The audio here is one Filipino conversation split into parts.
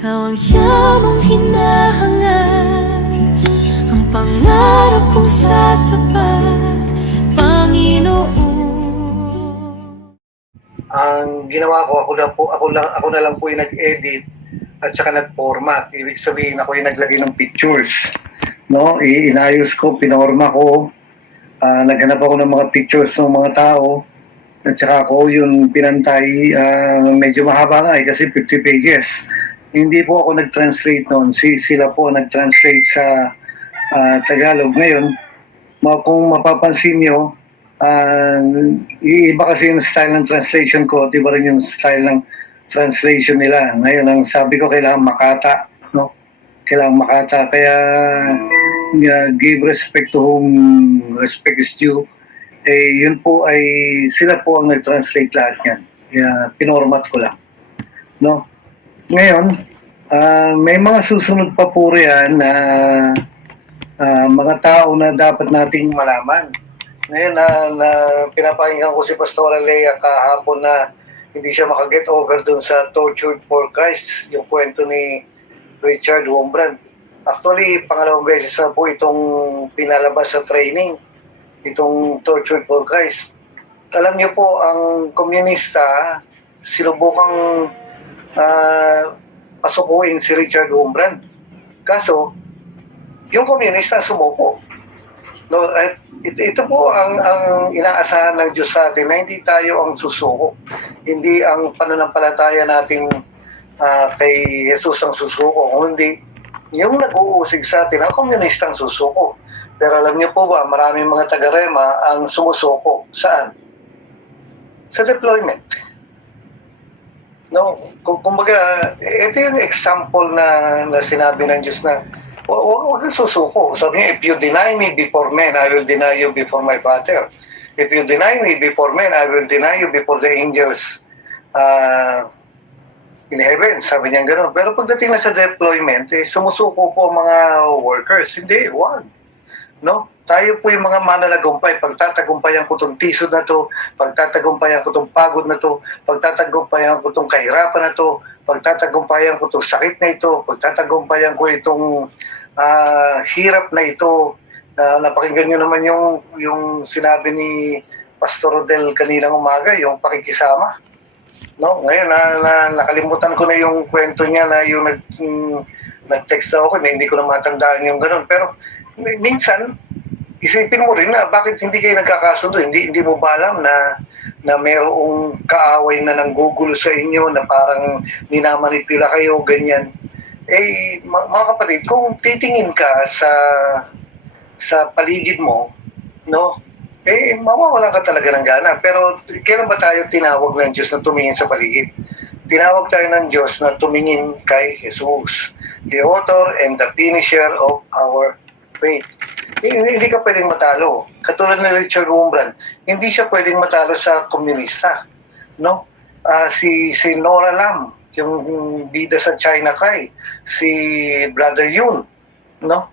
Ikaw ang yamang hinahangad, ang pangarap kong sasapat, Panginoon. Ang ginawa ko, ako na lang po yung nag-edit at saka nag-format. Ibig sabihin, ako yung naglagay ng pictures. No? Inayos ko, pinorma ko, naghanap ako ng mga pictures ng mga tao, at saka ako yung pinantay, medyo mahaba nga kasi 50 pages. Hindi po ako nag-translate noon, sila po nag-translate sa Tagalog. Ngayon, kung mapapansin nyo, iba kasi yung style ng translation ko at iba rin yung style ng translation nila. Ngayon, ang sabi ko, kailangan makata. No? Kailangan makata. Kaya, give respect to whom respect is due. Yun po ay, sila po ang nag-translate lahat yan. Kaya, pinormat ko lang. No? Ngayon, may mga susunod pa po riyan na mga tao na dapat nating malaman. Ngayon na pinapakinggan ko si Pastora Lea kahapon na hindi siya makaget over dun sa Tortured for Christ, yung kwento ni Richard Wurmbrand. Actually, pangalawang beses na po itong pinalabas sa training, itong Tortured for Christ. Alam niyo po, ang komunista, sinubukang pasukuin si Richard Wurmbrand. Kaso, yung komunista sumuko. No, at ito po ang inaasahan ng Diyos sa atin, na hindi tayo ang susuko. Hindi ang pananampalataya nating kay Jesus ang susuko, kundi yung nag-uusig sa atin, ang komunistang susuko. Pero alam niyo po ba, maraming mga taga-Rema ang sumusuko. Saan? Sa deployment. No, kumbaga, ito yung example na sinabi ng Diyos na huwag kang susuko. Sabi niya, if you deny me before men, I will deny you before my Father. If you deny me before men, I will deny you before the angels in heaven. Sabi niya gano'n. Pero pagdating na sa deployment, sumusuko po ang mga workers. Hindi, wag. No? Tayo po yung mga mananagumpay. Pagtatagumpayan ko itong tisod na to, pagtatagumpayan ko itong pagod na to, pagtatagumpayan ko itong kahirapan na to, pagtatagumpayan ko itong sakit na ito, pagtatagumpayan ko itong hirap na ito. Napakinggan nyo naman yung sinabi ni Pastor Rodel kaninang umaga, yung pakikisama. No? Ngayon, nakalimutan ko na yung kwento niya na yung nag-text ako, hindi ko na matandaan yung ganun. Pero minsan, isipin mo rin na bakit hindi kayo nagkakasundo, hindi mo ba alam na mayroong kaaway na nanggugulo sa inyo, na parang minamanipula kayo, ganyan. Mga kapatid, kung titingin ka sa paligid mo, no, mawawalan ka talaga ng gana. Pero kailan ba tayo tinawag ng Diyos na tumingin sa paligid? Tinawag tayo ng Diyos na tumingin kay Jesus, the author and the finisher of our faith. Hindi ka pwedeng matalo. Katulad ni Richard Wurmbrand, hindi siya pwedeng matalo sa komunista. No? Si Nora Lam, yung bida sa China Kai, si Brother Yun, no?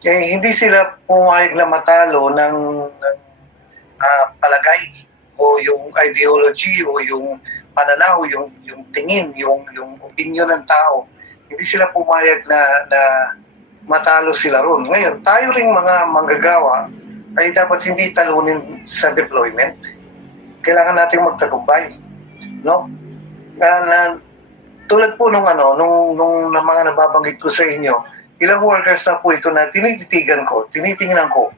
Hindi sila pumayag na matalo ng palagay o yung ideology o yung pananaw, yung tingin, yung opinion ng tao. Hindi sila pumayag na matalo sila ron. Ngayon, tayo ring mga manggagawa ay dapat hindi talunin sa deployment. Kailangan nating magtagumpay. No? Tulad po nung mga nababanggit ko sa inyo, ilang workers na po ito na tinitingnan ko.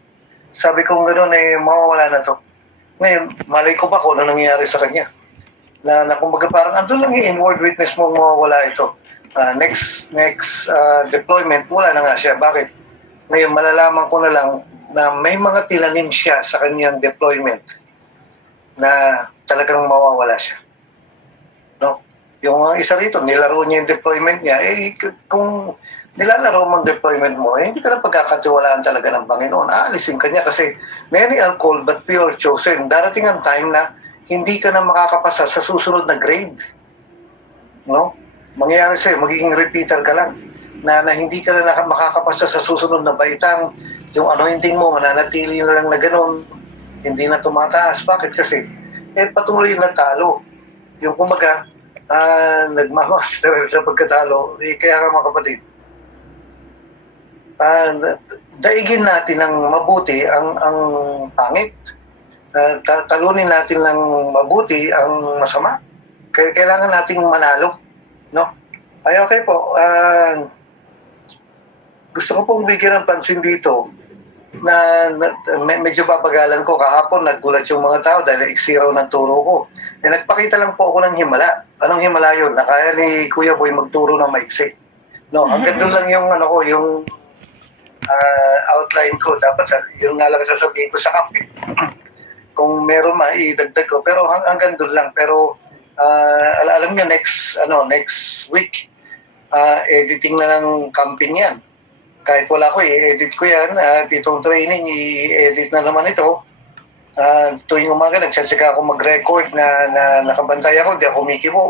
Sabi ko gano'n, mawawala na to. Ngayon, malay ko ba kung ano nangyayari sa kanya? Na kumbaga parang andun lang yung inward witness mo, mawawala ito. Next deployment, wala na nga siya. Bakit? Ngayon, malalaman ko na lang na may mga tinanim siya sa kanyang deployment na talagang mawawala siya. No? Yung isa rito, nilaro niya yung deployment niya, kung nilalaro mong deployment mo, hindi ka na pagkakatiwalaan talaga ng Panginoon. Aalisin ka niya kasi many are called but few are chosen. Darating ang time na hindi ka na makakapasa sa susunod na grade. No? Mangyayari sa'yo, magiging repeater ka lang. Na hindi ka na makakapasa sa susunod na baitang, yung anointing mo, mananatili na lang na ganun, hindi na tumataas. Bakit kasi? Patuloy na talo. Yung kumaga, nagmamaster sa pagkatalo, kaya nga mga kapatid, daigin natin ng mabuti ang pangit. Talunin natin ng mabuti ang masama. Kailangan nating manalo, no? Ay, okay po. Gusto ko pong bigyan ng pansin dito na medyo babagalan ko. Kahapon naggulat yung mga tao dahil iksi raw ng turo ko. Nagpakita lang po ako ng himala. Anong himala yun? Na kaya ni Kuya Boy magturo ng maiksi. No, hanggang doon lang yung yung outline ko. Dapat yun nga lang sasabihin ko sa kampi. Kung meron maidagdag ko, pero hanggang doon lang. Pero alam niyo next week editing na ng camping yan. Kahit wala ko, i-edit ko yan. At itong training, i-edit na naman ito. Tuwing umaga, nagsasaka ako mag-record na nakabantay ako, hindi ako kumikibo.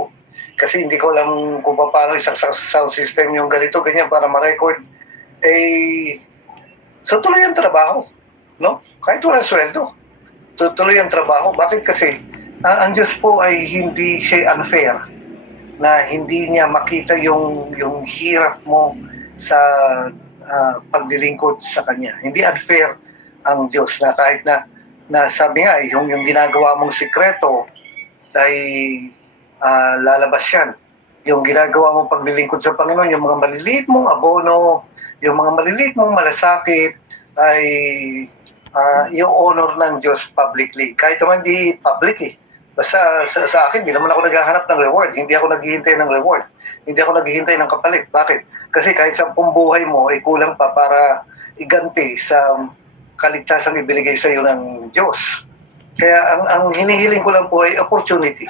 Kasi hindi ko alam kung paano isang sound system yung ganito, ganyan, para ma-record. So tuloy ang trabaho. No? Kahit walang sweldo. Tuloy ang trabaho. Bakit kasi? Ang Diyos po ay hindi siya unfair na hindi niya makita yung hirap mo sa paglilingkod sa Kanya. Hindi unfair ang Diyos na kahit na sabi nga, yung ginagawa mong sikreto ay lalabas yan. Yung ginagawa mong paglilingkod sa Panginoon, yung mga maliliit mong abono, yung mga maliliit mong malasakit ay i-honor ng Diyos publicly. Kahit naman di public eh. Basta sa akin, hindi naman ako naghahanap ng reward. Hindi ako naghihintay ng reward. Hindi ako naghihintay ng kapalit. Bakit? Kasi kahit sa buhay mo, ay kulang pa para iganti sa kaligtasang ibinigay sa iyo ng Diyos. Kaya ang hinihiling ko lang po ay opportunity.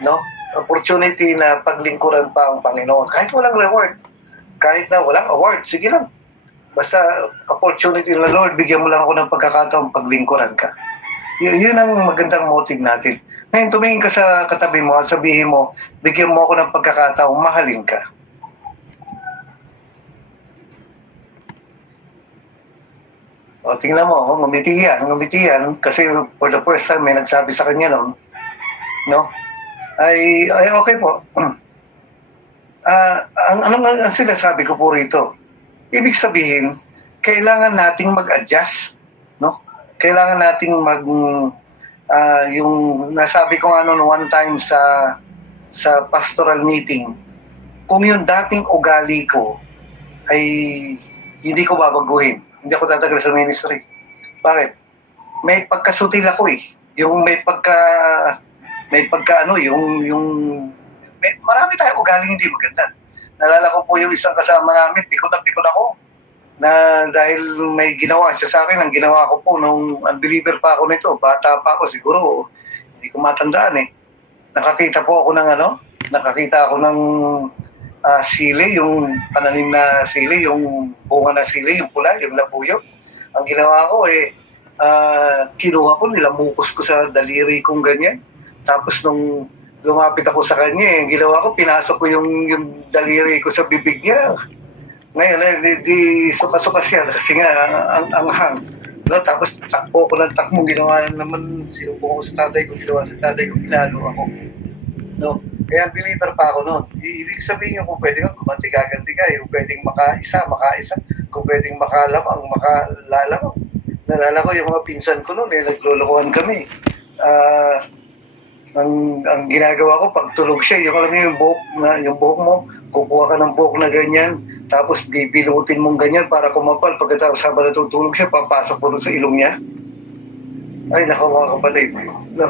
No? Opportunity na paglingkuran pa ang Panginoon. Kahit walang reward. Kahit na walang award. Sige lang. Basta opportunity na Lord, bigyan mo lang ako ng pagkakataon paglingkuran ka. Yun ang magandang motive natin. Ngayon, tumingin ka sa katabi mo at sabihin mo, bigyan mo ako ng pagkakataong mahalin ka. O, tingnan mo, ngumiti yan. Kasi for the first time, may nagsabi sa kanya noon, no? Ay okay po. Ang sinasabi ko po rito, ibig sabihin, kailangan nating mag-adjust, no? Kailangan nating yung nasabi ko nga noon one time sa pastoral meeting, kung yung dating ugali ko ay hindi ko babaguhin, hindi ako tatagal sa ministry. Bakit? May pagkasutil ako eh. Yung may pagka marami tayong ugaling hindi maganda. Nalala ko po yung isang kasama namin, pikot ako. Na dahil may ginawa siya sa akin, ang ginawa ko po nung unbeliever pa ako nito, bata pa ako siguro, hindi ko matandaan eh. Nakakita ako ng sili, yung pananim na sili, yung bunga na sili, yung pula, yung labuyo. Ang ginawa ko kinuha ko, nilamukos ko sa daliri kong ganyan. Tapos nung lumapit ako sa kanya, yung ginawa ko, pinasok ko yung daliri ko sa bibig niya. Ngayon, di suka-suka siya kasi nga ang hang. No? Tapos takbo ko ng takbo, ginawa naman, sinubo ko sa tatay ko, ginawa sa tatay ko, pinalo ako. No? Kaya believer pa ako noon. Ibig sabihin nyo, kung pwedeng gumanti, gaganti ka. Kung pwedeng makaisa. Kung pwedeng makalamang, makalalamang. Nalala ko yung mga pinsan ko noon, naglolokohan kami. Ang ginagawa ko, pag tulog siya, yung alam niyo yung buhok mo, kukuha ka ng buhok na ganyan, tapos bibilutin mong ganyan para kumapal. Pagkatapos habang natutulog siya, papasok mo sa ilong niya. Ay, naku mga kapatid. No.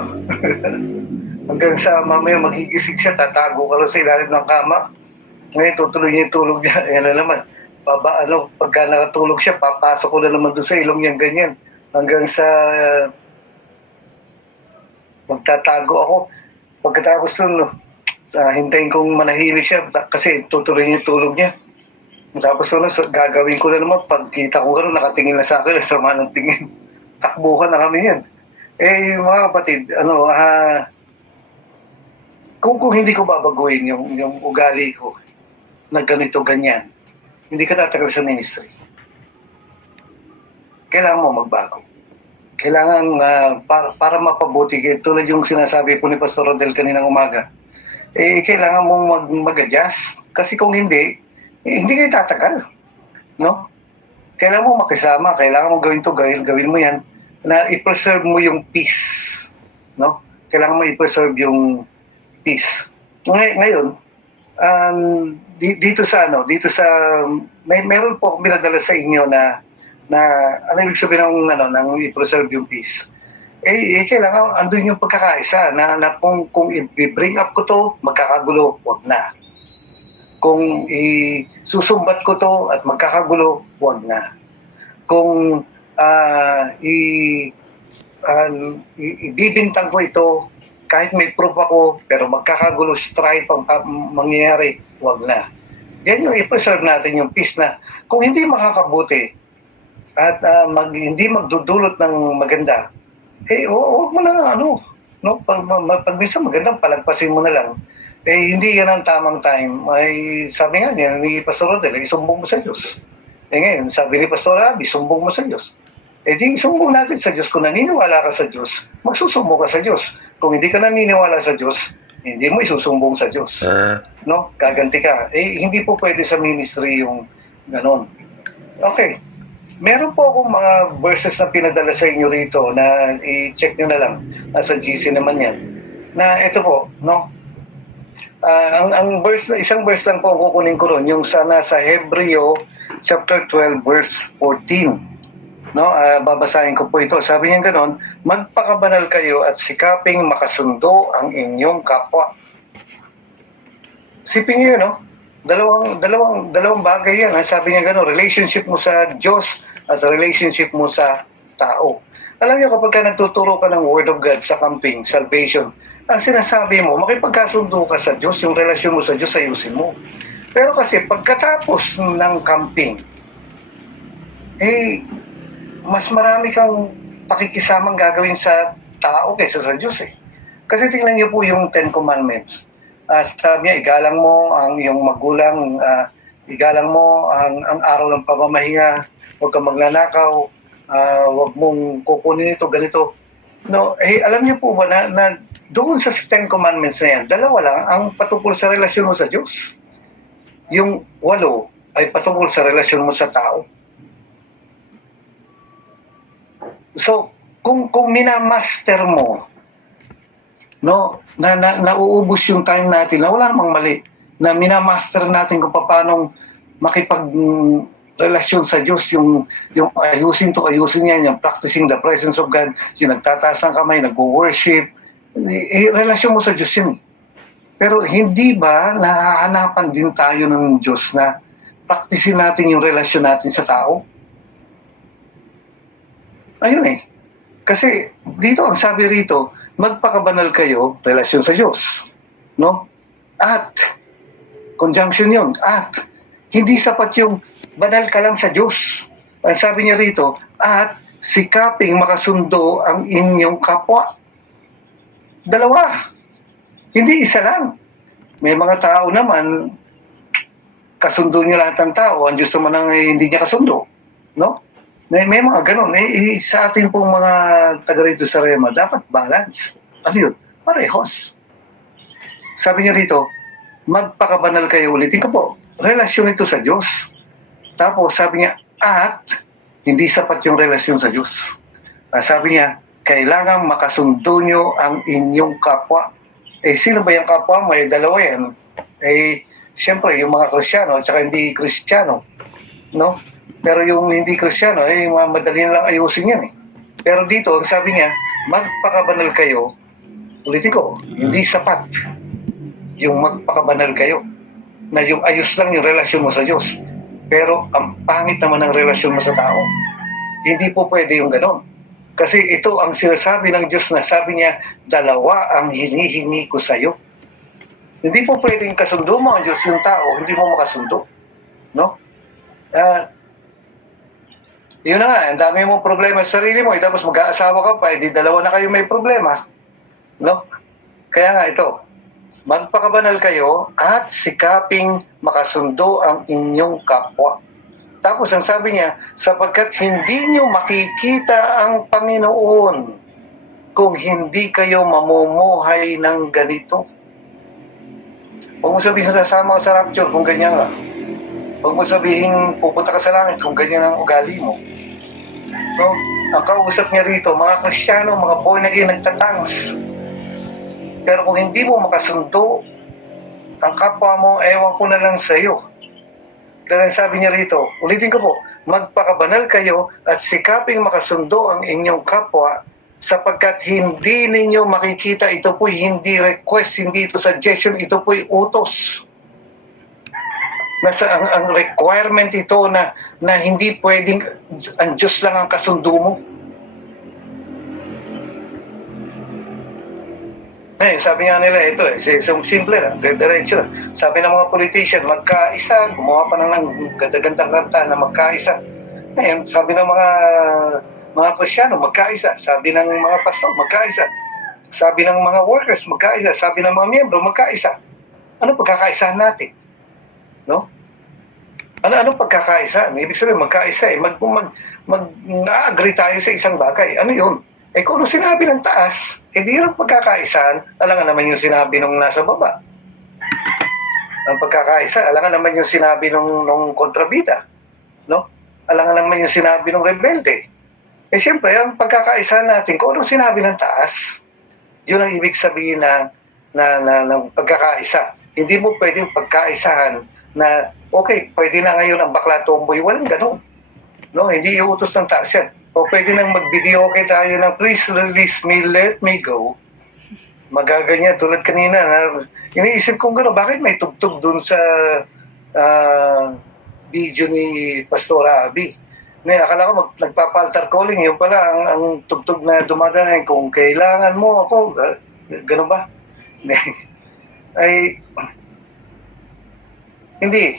Hanggang sa mamaya magigising siya, tatago ka rin sa ilalim ng kama. Ngayon, tutuloy niya yung tulog niya. Ayan na naman. Pagka nakatulog siya, papasok ko na naman doon sa ilong niya ganyan. Hanggang sa magtatago ako. Pagkatapos nun, hintayin kong manahimik siya kasi tutuloy niya yung tulog niya. Tapos nun, gagawin ko na naman, pagkita ko gano'n, nakatingin na sa akin, sama ng tingin. Takbuhan na kami yan. Mga kapatid, kung hindi ko babaguhin yung ugali ko na ganito, ganyan, hindi ka tatagal sa ministry. Kailangan mo magbago. Kailangan para mapabuti, tulad yung sinasabi po ni Pastor Rodel kaninang umaga, kailangan mong mag-adjust. Kasi kung hindi, hindi kayo tatagal, no? Kailangan mo makisama, kailangan mo gawin to, gawin mo yan, na i-preserve mo yung peace, no? Kailangan mo i-preserve yung peace. Ngayon, dito sa meron po akong binadala sa inyo na ano ibig sabihin ng i-preserve yung peace. Kailangan andun yung pagkakaisa na kung i-bring up ko to, magkakagulo, wag na. Kung isusumbat ko to at magkakagulo, wag na. Kung ibibintang ko ito, kahit may proof ako, pero magkakagulo, strife ang mangyayari, wag na. Yan yung i-preserve natin yung peace na kung hindi makakabuti at hindi magdudulot ng maganda, huwag mo na no? Pag minsan magandang palagpasin mo na lang. Hindi yan ang tamang time. Sabi nga niya ni Pastor Rodel, isumbong mo sa Diyos. Ngayon, sabi ni Pastor Abby, sumbong mo sa Diyos. Di sumbong natin sa Diyos. Kung naniniwala ka sa Diyos, magsusumbong ka sa Diyos. Kung hindi ka naniniwala sa Diyos, hindi mo isusumbong sa Diyos. No? Gaganti ka. Hindi po pwede sa ministry yung ganon. Okay. Meron po akong mga verses na pinadala sa inyo rito na i-check nyo na lang. Sa GC naman yan. Na ito po, no? Ang verse, isang verse lang po ang kukunin ko ron, yung nasa Hebreo chapter 12 verse 14. No, babasahin ko po ito. Sabi niya ganoon, magpakabanal kayo at sikaping makasundo ang inyong kapwa. Sipin niyo, no? Dalawang bagay yan. Sabi niya gano'n, relationship mo sa Diyos at relationship mo sa tao. Alam niyo, kapag ka nagtuturo ka ng Word of God sa camping, salvation, ang sinasabi mo, makipagkasundo ka sa Diyos, yung relasyon mo sa Diyos, ayusin mo. Pero kasi, pagkatapos ng camping, mas marami kang pakikisamang gagawin sa tao kaysa sa Diyos eh. Kasi tingnan niyo po yung Ten Commandments. Sabi niya, igalang mo ang iyong magulang, igalang mo ang araw ng pamamahinga, huwag kang magnanakaw, huwag mong kukunin ito, ganito. No, alam niyo po ba na doon sa Ten Commandments na yan, dalawa lang ang patungkol sa relasyon mo sa Diyos. Yung 8 ay patungkol sa relasyon mo sa tao. So, kung minamaster mo, no, nauubos yung time natin, na wala namang mali, na minamaster natin kung paano makipag-relasyon sa Diyos, yung ayusin yan, yung practicing the presence of God, yung nagtataas ng kamay, nag-worship, relasyon mo sa Diyos yun. Pero hindi ba nahahanapan din tayo ng Diyos na practicing natin yung relasyon natin sa tao? Ayun eh. Kasi dito, ang sabi rito, magpakabanal kayo, relasyon sa Diyos. No? At, conjunction yun, at, hindi sapat yung banal ka lang sa Diyos. Ang sabi niya rito, at sikaping makasundo ang inyong kapwa. Dalawa. Hindi isa lang. May mga tao naman, kasundo niya lahat ng tao, ang Diyos naman ang hindi niya kasundo. No? May mga ganun. Sa ating pong mga taga rito sa Rema, dapat balance. Ano yun? Parehos. Sabi niya rito, magpakabanal kayo, ulitin ko po, relasyon ito sa Diyos. Tapos sabi niya, at hindi sapat yung relasyon sa Diyos. Sabi niya, kailangan makasundo nyo ang inyong kapwa. Sino ba yung kapwa? May dalawa yan. Siyempre, yung mga Kristiyano at saka hindi Kristiyano. No? Pero yung hindi Kristiyano, madali lang ayusin yan eh. Pero dito, sabi niya, magpakabanal kayo, ulitin ko, hindi sapat yung magpakabanal kayo. Na yung ayos lang yung relasyon mo sa Diyos. Pero ang pangit naman ng relasyon mo sa tao. Hindi po pwede yung ganon. Kasi ito ang sinasabi ng Diyos na sabi niya, dalawa ang hinihingi ko sa iyo. Hindi po pwedeng kasundo mo ang Diyos yung tao, hindi mo makasundo. No? Yun na nga, ang dami mong problema sa sarili mo, tapos mag-aasawa ka pa, di dalawa na kayo may problema. No? Kaya nga ito, magpakabanal kayo at sikaping makasundo ang inyong kapwa. Tapos ang sabi niya, sapagkat hindi niyo makikita ang Panginoon kung hindi kayo mamumuhay ng ganito. Huwag mo sabihin sasama ka sa rapture kung ganyan ka. Huwag mo sabihin pupunta ka sa langit kung ganyan ang ugali mo. No? Ang kausap niya rito, mga Kristiyano, mga born again, nagtatangs. Pero kung hindi mo makasundo, ang kapwa mo, ewan ko na lang sa iyo. Kaya sabi niya rito, ulitin ko po, magpakabanal kayo at sikaping makasundo ang inyong kapwa sapagkat hindi ninyo makikita, ito po'y hindi request, hindi ito suggestion, ito po'y utos. Nasa ang requirement ito na hindi pwedeng ang Diyos lang ang kasundo mo. Sabi nga nila, ito simple lang, diretso lang. Sabi ng mga politician, magkaisa, gumawa pa ng ganda-gandang kanta na magkaisa. Ngayon, sabi ng mga Kristyano, magkaisa. Sabi ng mga pastor, magkaisa. Sabi ng mga workers, magkaisa. Sabi ng mga miyembro, magkaisa. Ano pagkakaisahan natin? No? Ano pagkakaisa? Ibig sabihin, magkaisa mag-agree tayo sa isang bagay. Ano yun? Kung ano sinabi ng taas, di yun ang pagkakaisahan, alangan naman yung sinabi nung nasa baba. Ang pagkakaisa, alangan naman yung sinabi nung kontrabida. No? Alangan naman yung sinabi nung rebelde. Siyempre, ang pagkakaisahan natin, kung anong sinabi ng taas, yun ang ibig sabihin ng pagkakaisa. Hindi mo pwedeng pagkaisahan na, okay, pwede na ngayon ang bakla tomboy. Walang ganun. No? Hindi iutos ng taas yan. O pwede nang mag-video okay tayo na please release me, let me go. Magaganyan tulad kanina na iniisip kong gano'n, bakit may tugtog dun sa video ni Pastor Abby? Ngayon, akala ko nagpapaltar calling, yun pala ang tugtog na dumadaan kung kailangan mo ako, gano'n ba? Ay, hindi.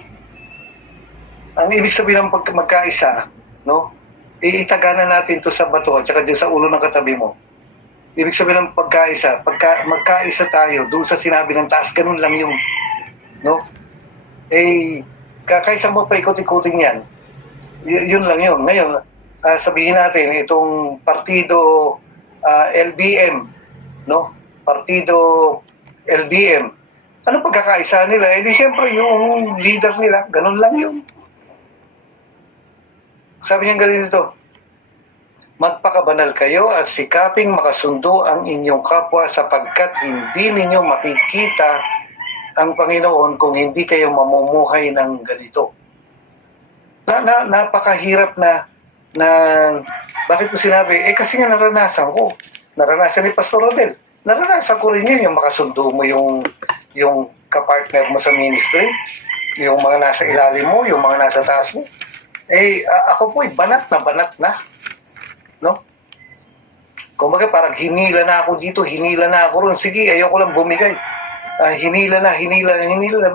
Ang ibig sabihin ng magkaisa, no? Itagana natin to sa bato at saka dyan sa ulo ng katabi mo. Ibig sabihin ng magkaisa tayo doon sa sinabi ng taas, ganun lang yung, no? Kakaisa mo pa ikot-ikutin yan. Yun lang yun. Ngayon, sabihin natin, itong partido LBM, no? Partido LBM. Ano pagkakaisa nila? Di siyempre yung leader nila, ganun lang yun. Sabi niya ganito, magpakabanal kayo at sikaping makasundo ang inyong kapwa sapagkat hindi ninyo makikita ang Panginoon kung hindi kayo mamumuhay ng ganito. Napakahirap na bakit ko sinabi? Kasi nga naranasan ko. Naranasan ni Pastor Rodel. Naranasan ko rin yun, yung makasundo mo yung kapartner mo sa ministry, yung mga nasa ilalim mo, yung mga nasa taas mo. Ako po'y banat na. No? Kumbaga parang hinila na ako dito, hinila na ako ron. Sige, ayoko lang bumigay. Hinila na.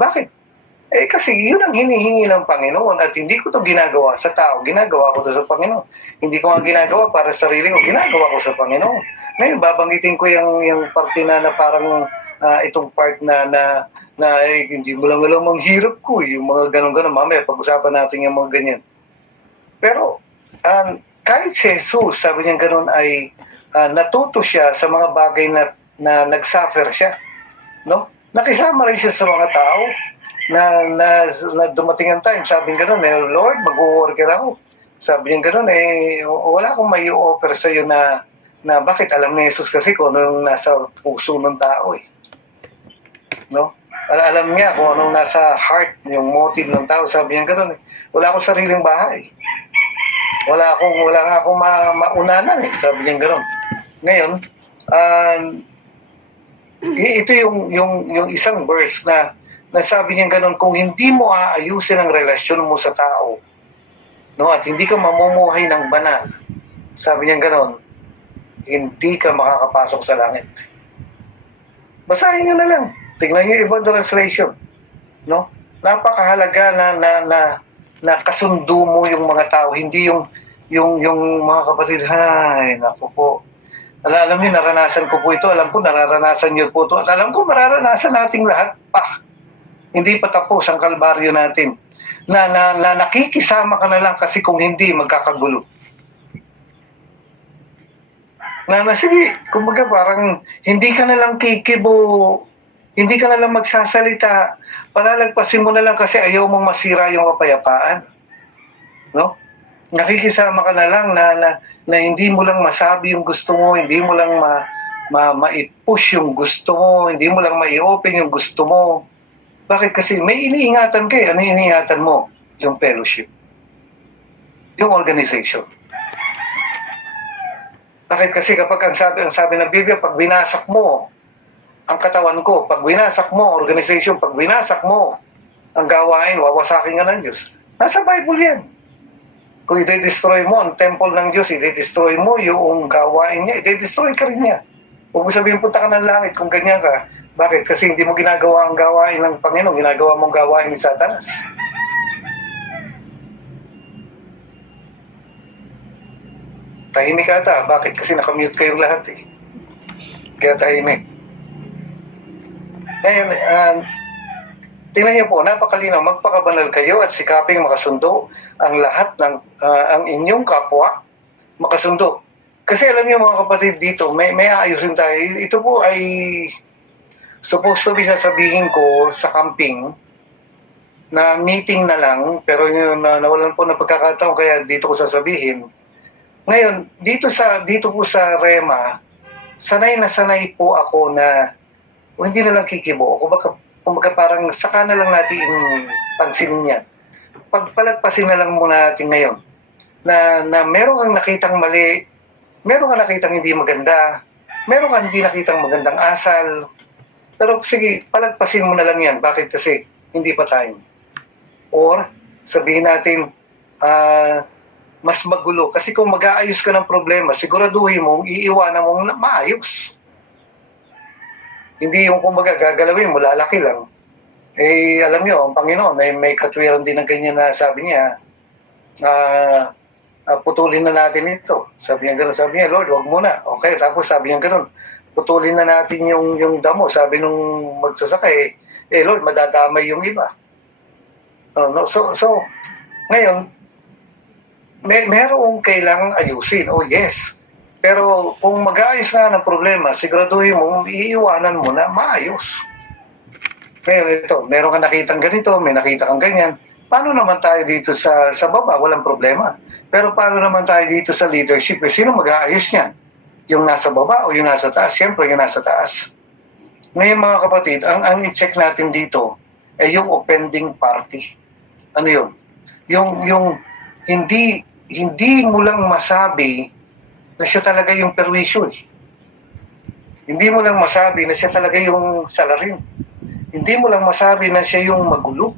Bakit? Kasi yun ang hinihingi ng Panginoon at hindi ko to ginagawa sa tao. Ginagawa ko to sa Panginoon. Hindi ko nga ginagawa para sa sarili ko. Ginagawa ko sa Panginoon. Ngayon, babanggitin ko yung parte na parang itong part na hindi mo lang alam ang hirap ko. Yung mga ganun-ganun. Mamaya, pag-usapan natin yung mga ganyan. Pero, kahit si Jesus, sabi niya gano'n ay natuto siya sa mga bagay na nag-suffer siya. No? Nakisama rin siya sa mga tao na dumating ang time. Sabi niya gano'n, Lord, mag-worker ako. Sabi niya gano'n, wala akong may offer sa iyo na bakit alam ni Jesus kasi kung ano yung nasa puso ng tao eh. No? Alam niya kung anong nasa heart, yung motive ng tao. Sabi niya gano'n, wala akong sariling bahay. Wala akong maunanan eh, sabi niya gano'n. Ngayon, ito yung isang verse na sabi niya gano'n, kung hindi mo aayusin ang relasyon mo sa tao, no, at hindi ka mamumuhay ng banal, sabi niya gano'n, hindi ka makakapasok sa langit. Basahin niyo na lang. Tingnan niyo ibang translation, no? Napakahalaga na kasundo mo yung mga tao, hindi yung mga kapatid, naku po. Alam niyo, naranasan ko po ito. Alam ko, nararanasan niyo po ito. At alam ko, mararanasan nating lahat pa. Hindi pa tapos ang kalbaryo natin. Na nakikisama ka na lang kasi kung hindi, magkakagulo. Sige, kumbaga parang hindi ka na lang kikibo Hindi ka na lang magsasalita. Palalagpasin mo na lang kasi ayaw mong masira yung kapayapaan. No? Nakikisama ka na lang na hindi mo lang masabi yung gusto mo, hindi mo lang ma-push yung gusto mo, hindi mo lang ma-open yung gusto mo. Bakit? Kasi may iniingatan ka eh. Ano yung iniingatan mo? Yung fellowship. Yung organization. Bakit? Kasi kapag ang sabi ng Biblia, pag binasak mo ang katawan ko, pag binasak mo organization, pag binasak mo ang gawain, wawasakin ka ng Diyos. Nasa Bible yan. Kung i-destroy mo ang temple ng Diyos, i-destroy mo yung gawain niya, i-destroy ka rin niya. Huwag mo sabihin, punta ka ng langit kung ganyan ka. Bakit? Kasi hindi mo ginagawa ang gawain ng Panginoon, ginagawa mong gawain ni Satanas. Tahimik ata. Bakit? Kasi nakamute kayong lahat eh. Kaya tahimik. Ngayon, tingnan niyo po, napakalinaw, magpakabanal kayo at sikaping makasundo ang lahat ng ang inyong kapwa, makasundo. Kasi alam niyo mga kapatid dito, may aayusin tayo. Ito po ay supposed to be sasabihin ko sa camping na meeting na lang, pero yun, nawalan po ng pagkakataon kaya dito ko sasabihin. Ngayon, dito po sa Rema, sanay na sanay po ako na hindi na lang kikibo. Kumbaga parang saka na lang natin pansinin niya. Pagpalagpasin na lang muna natin ngayon na meron kang nakitang mali, meron kang nakitang hindi maganda, meron kang hindi nakitang magandang asal, pero sige, palagpasin mo na lang yan. Bakit? Kasi hindi pa time. Or sabihin natin, mas magulo. Kasi kung mag-aayos ka ng problema, siguraduhin mo, iiwanan mo na maayos. Hindi yung kumbaga gagalawin mo, lalaki lang. Eh, alam nyo, ang Panginoon, may katwiran din ng ganyan na sabi niya, putulin na natin ito. Sabi niya gano'n, sabi niya, Lord, wag muna. Okay, tapos sabi niya gano'n, putulin na natin yung damo. Sabi nung magsasakay, Lord, madadamay yung iba. No? So, ngayon, merong kailangang ayusin. Oh, yes. Pero kung mag-aayos nga ng problema, siguraduhin mo, iiwanan mo na maayos. Ngayon ito, meron kang nakitang ganito, may nakita kang ganyan. Paano naman tayo dito sa baba? Walang problema. Pero paano naman tayo dito sa leadership? Sino mag-aayos niyan? Yung nasa baba o yung nasa taas? Siyempre, yung nasa taas. Ngayon mga kapatid, ang i-check natin dito ay yung offending party. Ano yun? Yung hindi mo lang masabi na siya talaga yung perwisyo eh. Hindi mo lang masabi na siya talaga yung salarin. Hindi mo lang masabi na siya yung magulo.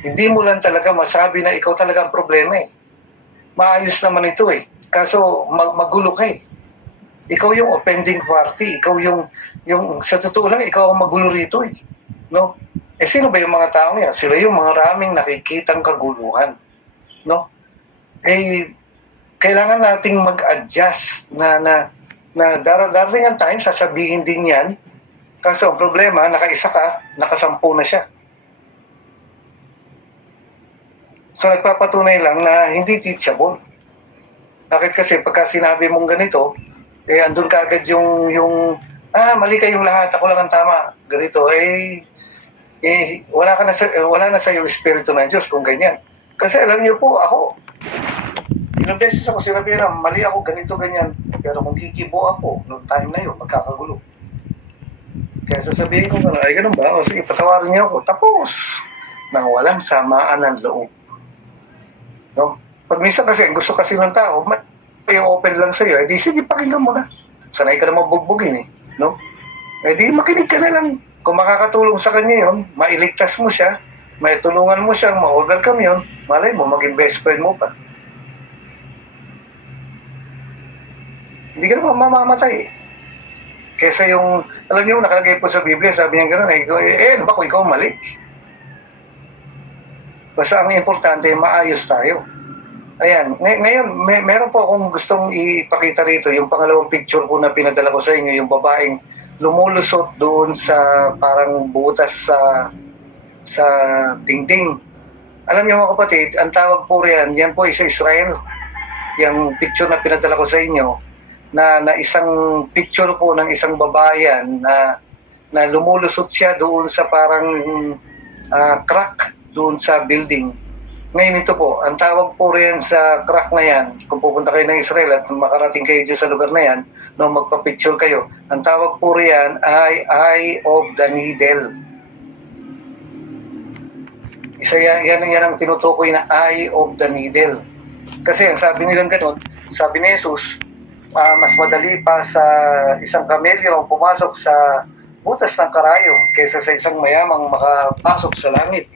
Hindi mo lang talaga masabi na ikaw talaga ang problema eh. Maayos naman ito eh. Kaso magulo ka eh. Ikaw yung offending party. Ikaw yung sa totoo lang, ikaw ang magulo rito eh. No? Eh sino ba yung mga tao niya? Sila yung mga raming nakikitang kaguluhan. No? Eh, kailangan nating mag-adjust na darating ang time, sasabihin din yan. Kaso ang problema, nakaisa ka, nakasampu na siya. So nagpapatunay lang na hindi teachable. Bakit? Kasi pagka sinabi mong ganito, andun ka agad yung mali kayong lahat, ako lang ang tama. Ganito, wala na sa iyo espiritu ng Diyos kung ganyan. Kasi alam niyo po, ako, ilang beses ako sinabi na, mali ako, ganito, ganyan. Pero kung kikibo ako, noong time na yun, magkakagulo. Kaya sasabihin ko, ay ganun ba? O sige, patawarin niyo ako. Tapos, nang walang samaan ng loob. No? Pag minsan kasi, gusto kasi ng tao, may open lang sa'yo, di sige, pakinggan mo na. Sanay ka na mabugbugin eh. No? Di makinig ka na lang. Kung makakatulong sa kanya yun, mailigtas mo siya, may tulungan mo siyang ma-overcome yun, malay mo, maging best friend mo pa. Hindi ka naman mamamatay eh. Kesa yung, alam niyo, nakalagay po sa Biblia, sabi niya gano'n, ano ba kung ikaw mali? Basta ang importante, maayos tayo. Ayan, ngayon, meron po akong gustong ipakita rito, yung pangalawang picture po na pinadala ko sa inyo, yung babaeng lumulusot doon sa parang butas sa dingding. Alam niyo mga kapatid, ang tawag po riyan, yan po sa Israel. Yung picture na pinadala ko sa inyo, na isang picture po ng isang babayan na na lumulusot siya doon sa parang crack doon sa building. Ngayon ito po, ang tawag po riyan sa crack na yan, kung pupunta kayo ng Israel at makarating kayo dyan sa lugar na yan, no, magpa-picture kayo, ang tawag po riyan ay Eye of the Needle. Isa yan ang tinutukoy na Eye of the Needle. Kasi ang sabi nilang ganun, sabi ni Jesus, mas madali pa sa isang kamelyo ang pumasok sa butas ng karayom kaysa sa isang mayamang makapasok sa langit.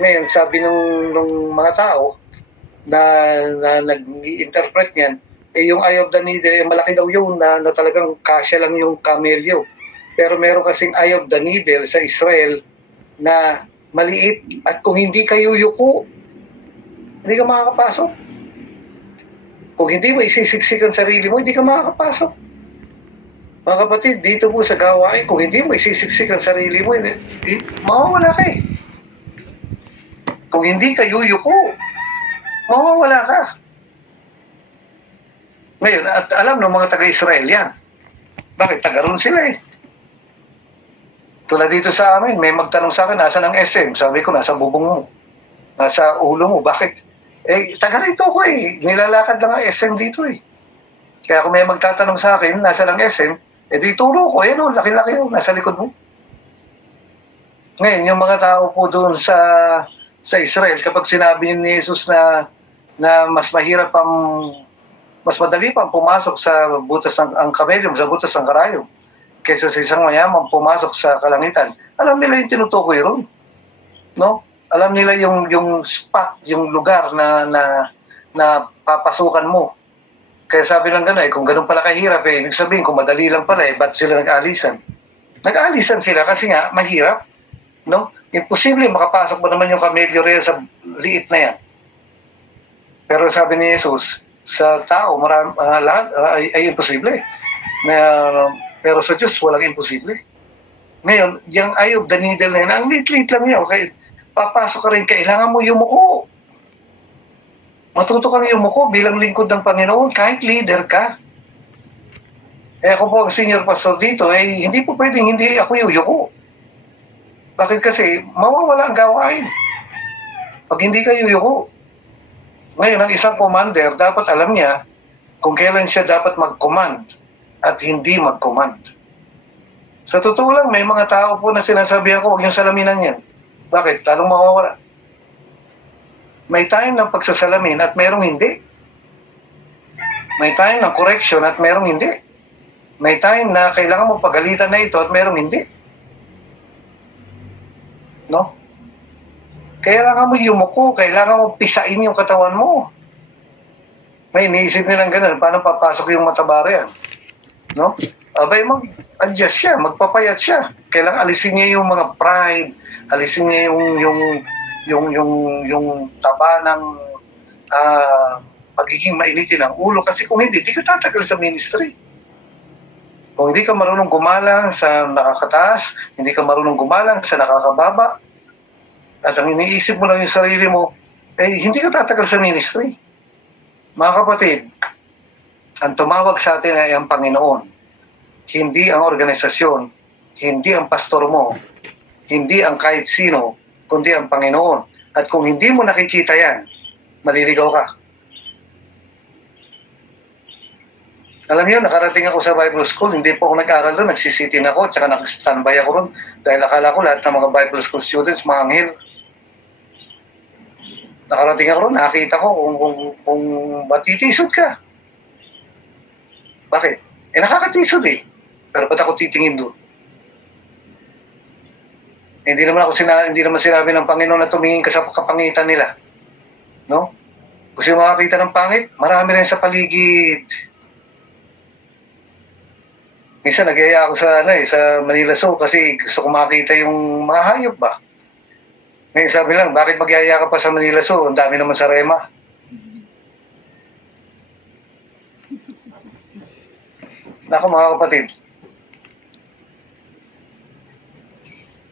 Ngayon, sabi nung mga tao na nag-interpret niyan, yung Eye of the Needle, malaki daw yun na talagang kasya lang yung kamelyo. Pero meron kasing Eye of the Needle sa Israel na maliit at kung hindi kayo yuko, hindi ka makakapasok. Kung hindi mo isisiksik ang sarili mo, hindi ka makakapasok. Mga kapatid, dito po sa gawain, kung hindi mo isisiksik ang sarili mo, mawawala ka eh. Kung hindi ka yuyuko, mawawala ka. Ngayon, at alam ng mga taga-Israel yan. Bakit? Taga-ron sila eh. Tulad dito sa amin, may magtanong sa akin, nasa ng SM? Sabi ko, nasa bubong mo. Nasa ulo mo. Bakit? Taga rito ko eh. Nilalakad lang ang SM dito eh. Kaya kung may magtatanong sa akin, nasa ng SM, di turo ko. Ayan o, laki-laki o, nasa likod mo. Ngayon, yung mga tao po doon sa Israel, kapag sinabi ni Jesus na mas mahirap mas madali pang pumasok sa butas ng ang kamelyo, sa butas ng karayom, kaysa sa isang mayaman pumasok sa kalangitan, alam nila yung tinutukoy ron. No? Alam nila yung spot, yung lugar na papasukan mo. Kaya sabi lang gano'n, kung ganun pala kahirap, ibig sabihin, kung madali lang pala, ba't sila nag-alisan? Nag-alisan sila kasi nga, mahirap. No? Imposible makapasok ba naman yung kamelyo rin sa liit na yan. Pero sabi ni Jesus, sa tao, lahat ay imposible. Pero sa Diyos, walang imposible. Ngayon, yung Eye of the Needle na yan, ang liit-liit lang yun. Okay? Papasok ka rin, kailangan mo yumuko. Matuto kang yumuko bilang lingkod ng Panginoon, kahit leader ka. Ako po ang senior pastor dito, hindi po pwedeng hindi ako yuyuko. Bakit kasi mawawala ang gawain pag hindi ka yuyuko. Ngayon, ang isang commander, dapat alam niya kung kailan siya dapat mag-command at hindi mag-command. Sa totoo lang, may mga tao po na sinasabihan ko, huwag niyong salaminan yan. Bakit? Talong mawawala. May time ng pagsasalamin at merong hindi. May time ng correction at merong hindi. May time na kailangan mo pagalitan na ito at merong hindi. No? Kailangan mo yumuko, kailangan mo pisain yung katawan mo. May iniisip nilang ganun, paano papasok yung matabaro yan? No? Abay, mag-adjust siya, magpapayat siya. Kailangan alisin niya yung mga pride, alisin niya yung taba ng pagiging mainitin ng ulo. Kasi kung hindi, di ka tatagal sa ministry. Kung hindi ka marunong gumalang sa nakakataas, hindi ka marunong gumalang sa nakakababa, at ang iniisip mo lang yung sarili mo, hindi ka tatagal sa ministry. Mga kapatid, ang tumawag sa atin ay ang Panginoon. Hindi ang organisasyon, hindi ang pastor mo, hindi ang kahit sino, kundi ang Panginoon. At kung hindi mo nakikita yan, maliligaw ka. Alam niyo, nakarating ako sa Bible School, hindi po ako nag-aral doon, nagsisitin ako, at saka nag-standby ako doon, dahil akala ko lahat ng mga Bible School students, mga anghel. Nakarating ako doon, nakita ko kung matitisod ka. Bakit? Nakakatisod eh. Pero ba't ako titingin doon? Hindi naman sinabi ng Panginoon na tumingin ka sa kapangitan nila. No? Gusto yung makakita ng pangit, marami rin sa paligid. Minsan nagyaya ako sa Manila Zoo kasi gusto ko makita yung mga hayop ba. Ngayon sabi lang, bakit magyaya ka pa sa Manila Zoo? Ang dami naman sa Rema. Nako mga kapatid,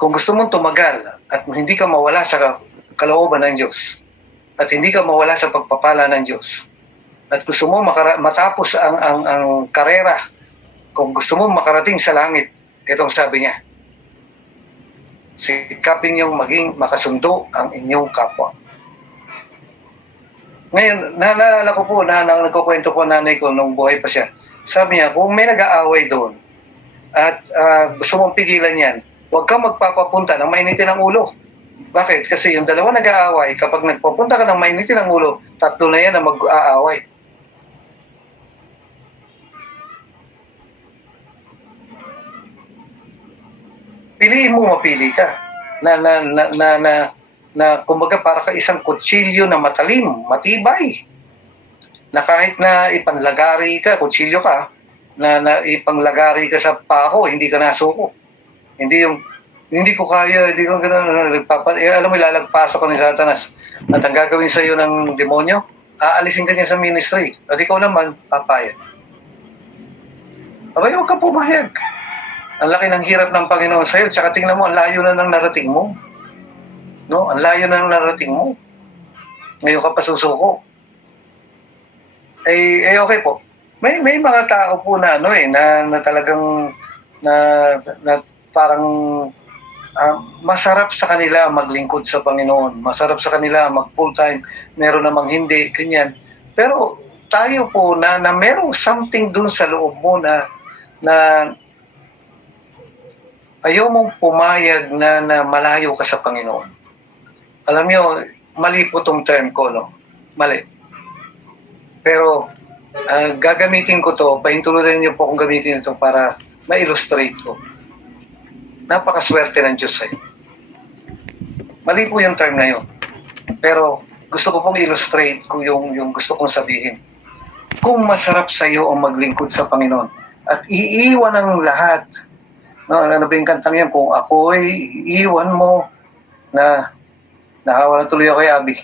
kung gusto mong tumagal at hindi ka mawala sa kalooban ng Diyos at hindi ka mawala sa pagpapala ng Diyos at gusto mo matapos ang karera, kung gusto mo makarating sa langit, itong sabi niya, sikapin niyong maging makasundo ang inyong kapwa. Ngayon, naalala ko po na nagkukwento po nanay ko nung buhay pa siya. Sabi niya, kung may nag-aaway doon at gusto mong pigilan yan, huwag kang magpapapunta ng mainitin ng ulo. Bakit? Kasi yung dalawa nag-aaway, kapag nagpapunta ka ng mainitin ng ulo, tatlo na yan na mag-aaway. Piliin mo, mapili ka. Na kumbaga para ka isang kutsilyo na matalim, matibay. Na kahit na ipanlagari ka, kutsilyo ka, na ipanglagari ka sa pako, hindi ka nasuko. Hindi ko kaya, hindi ko gano'n, alam mo, ilalagpasa ko ni Satanas. At ang gagawin sa iyo ng demonyo, aalisin ka niya sa ministry. At ikaw naman, papayag. Abay, huwag ka pumayag. Ang laki ng hirap ng Panginoon sa iyo. Tsaka tingnan mo, ang layo na ng narating mo. No? Ang layo na ng narating mo. Ngayon ka pa susuko. Okay po. May mga tao po na na talagang na parang masarap sa kanila maglingkod sa Panginoon. Masarap sa kanila mag full time. Meron namang hindi, ganyan. Pero tayo po na merong something dun sa loob mo na ayaw mong pumayag na malayo ka sa Panginoon. Alam niyo, mali po tong term ko, no? Mali. Pero, gagamitin ko to, pahintulutan niyo po kung gamitin ito para ma-illustrate ko. Napakaswerte ng Diyos sa'yo. Mali po yung term na yun. Pero, gusto ko pong illustrate ko yung gusto kong sabihin. Kung masarap sa'yo ang maglingkod sa Panginoon at iiwan ang lahat, no, ano ba yung kantang yan? Kung ako'y iiwan mo na nahawa na tuloy ako kay Abby.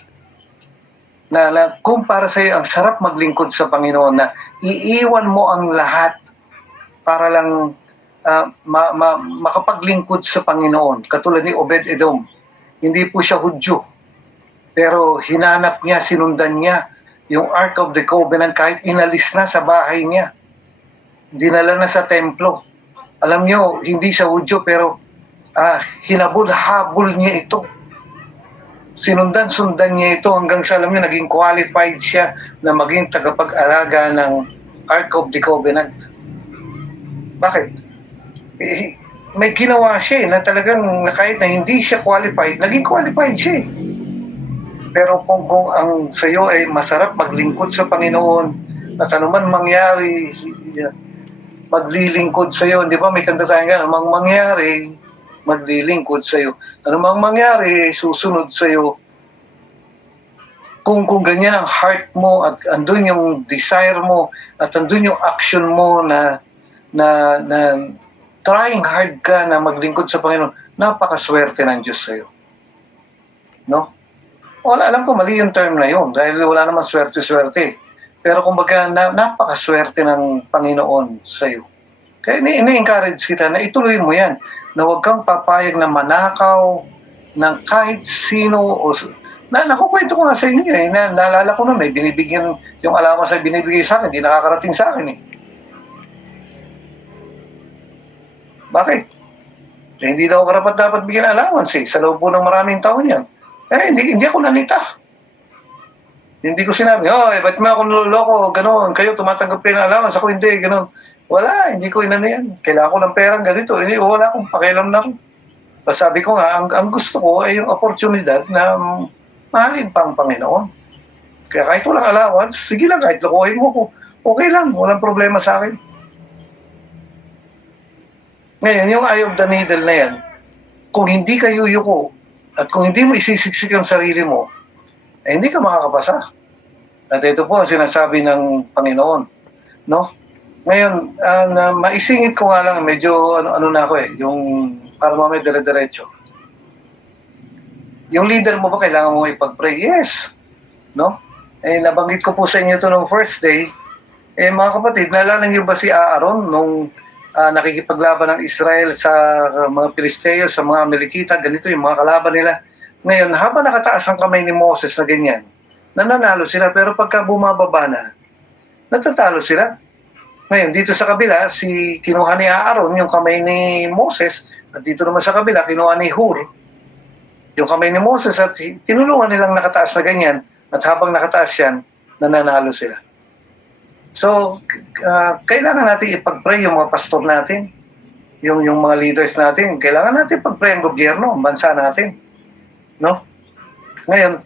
Na kung para sa iyo ang sarap maglingkod sa Panginoon na iiwan mo ang lahat para lang makapaglingkod sa Panginoon. Katulad ni Obed-Edom. Hindi po siya Hudyo. Pero hinanap niya, sinundan niya yung Ark of the Covenant kahit inalis na sa bahay niya. Dinala na sa templo. Alam niyo, hindi siya Hudyo pero hinabol-habol niya ito. Sinundan-sundan niya ito hanggang sa alam niyo, naging qualified siya na maging tagapag-alaga ng Ark of the Covenant. Bakit? May ginawa siya na talagang kahit na hindi siya qualified, naging qualified siya. Pero kung ang sa iyo ay masarap maglingkod sa Panginoon at anuman mangyari, maglilingkod sa iyo. Di ba may kanta tayo nga, anumang mangyari, maglilingkod sa iyo. Anumang mangyari, susunod sa iyo. Kung ganyan ang heart mo at andun yung desire mo at andun yung action mo na trying hard ka na maglingkod sa Panginoon, napakaswerte ng Diyos sa iyo. No? Wala, alam ko mali yung term na yun dahil wala naman swerte-swerte. Pero kumbaga, napakaswerte ng Panginoon sa iyo. Kaya ini-encourage kita na ituloy mo yan. Na huwag kang papayag na manakaw ng kahit sino. Nakukwento ko nga sa inyo eh. Naalala ko na may binibigyan, yung allowance na binibigay sa akin, hindi nakakarating sa akin eh. Bakit? Hindi daw karapat dapat bigyan allowance eh. Sa loob po ng maraming taon yan. Hindi ako nanita. Hindi ko sinabi, ba't mo ako niloloko, gano'n, kayo tumatanggap kayo ng allowance, ako hindi, gano'n. Wala, hindi ko inano yan. Kailangan ko ng perang ganito. Wala akong pakialam na rin. Sabi ko nga, ang gusto ko ay yung oportunidad na mahalin pang Panginoon. Kaya kahit walang allowance, sige lang, kahit lokohin mo ko, okay lang, walang problema sa akin. Ngayon, yung eye of the needle na yan, kung hindi ka yuyuko, at kung hindi mo isisiksik ang sarili mo, hindi ka makakapasa. At ito po ang sinasabi ng Panginoon. No? Ngayon, maisingit ko nga lang, medyo ano na ako yung para mamaya dire-diretso. Yung leader mo ba kailangan mo ipag-pray? Yes. No? Nabanggit ko po sa inyo ito nung first day. Mga kapatid, naalala niyo ba si Aaron nung nakikipaglaban ng Israel sa mga Pilisteo, sa mga Amalekita, ganito yung mga kalaban nila. Ngayon, habang nakataas ang kamay ni Moses na ganyan, nananalo sila, pero pagka bumababa na, natatalo sila. Ngayon, dito sa kabila, kinuha ni Aaron yung kamay ni Moses, at dito naman sa kabila, kinuha ni Hur yung kamay ni Moses, at tinulungan nilang nakataas na ganyan, at habang nakataas yan, nananalo sila. So, kailangan natin ipag-pray yung mga pastor natin, yung mga leaders natin. Kailangan natin pag-pray ang gobyerno, ang bansa natin. No? Ngayon,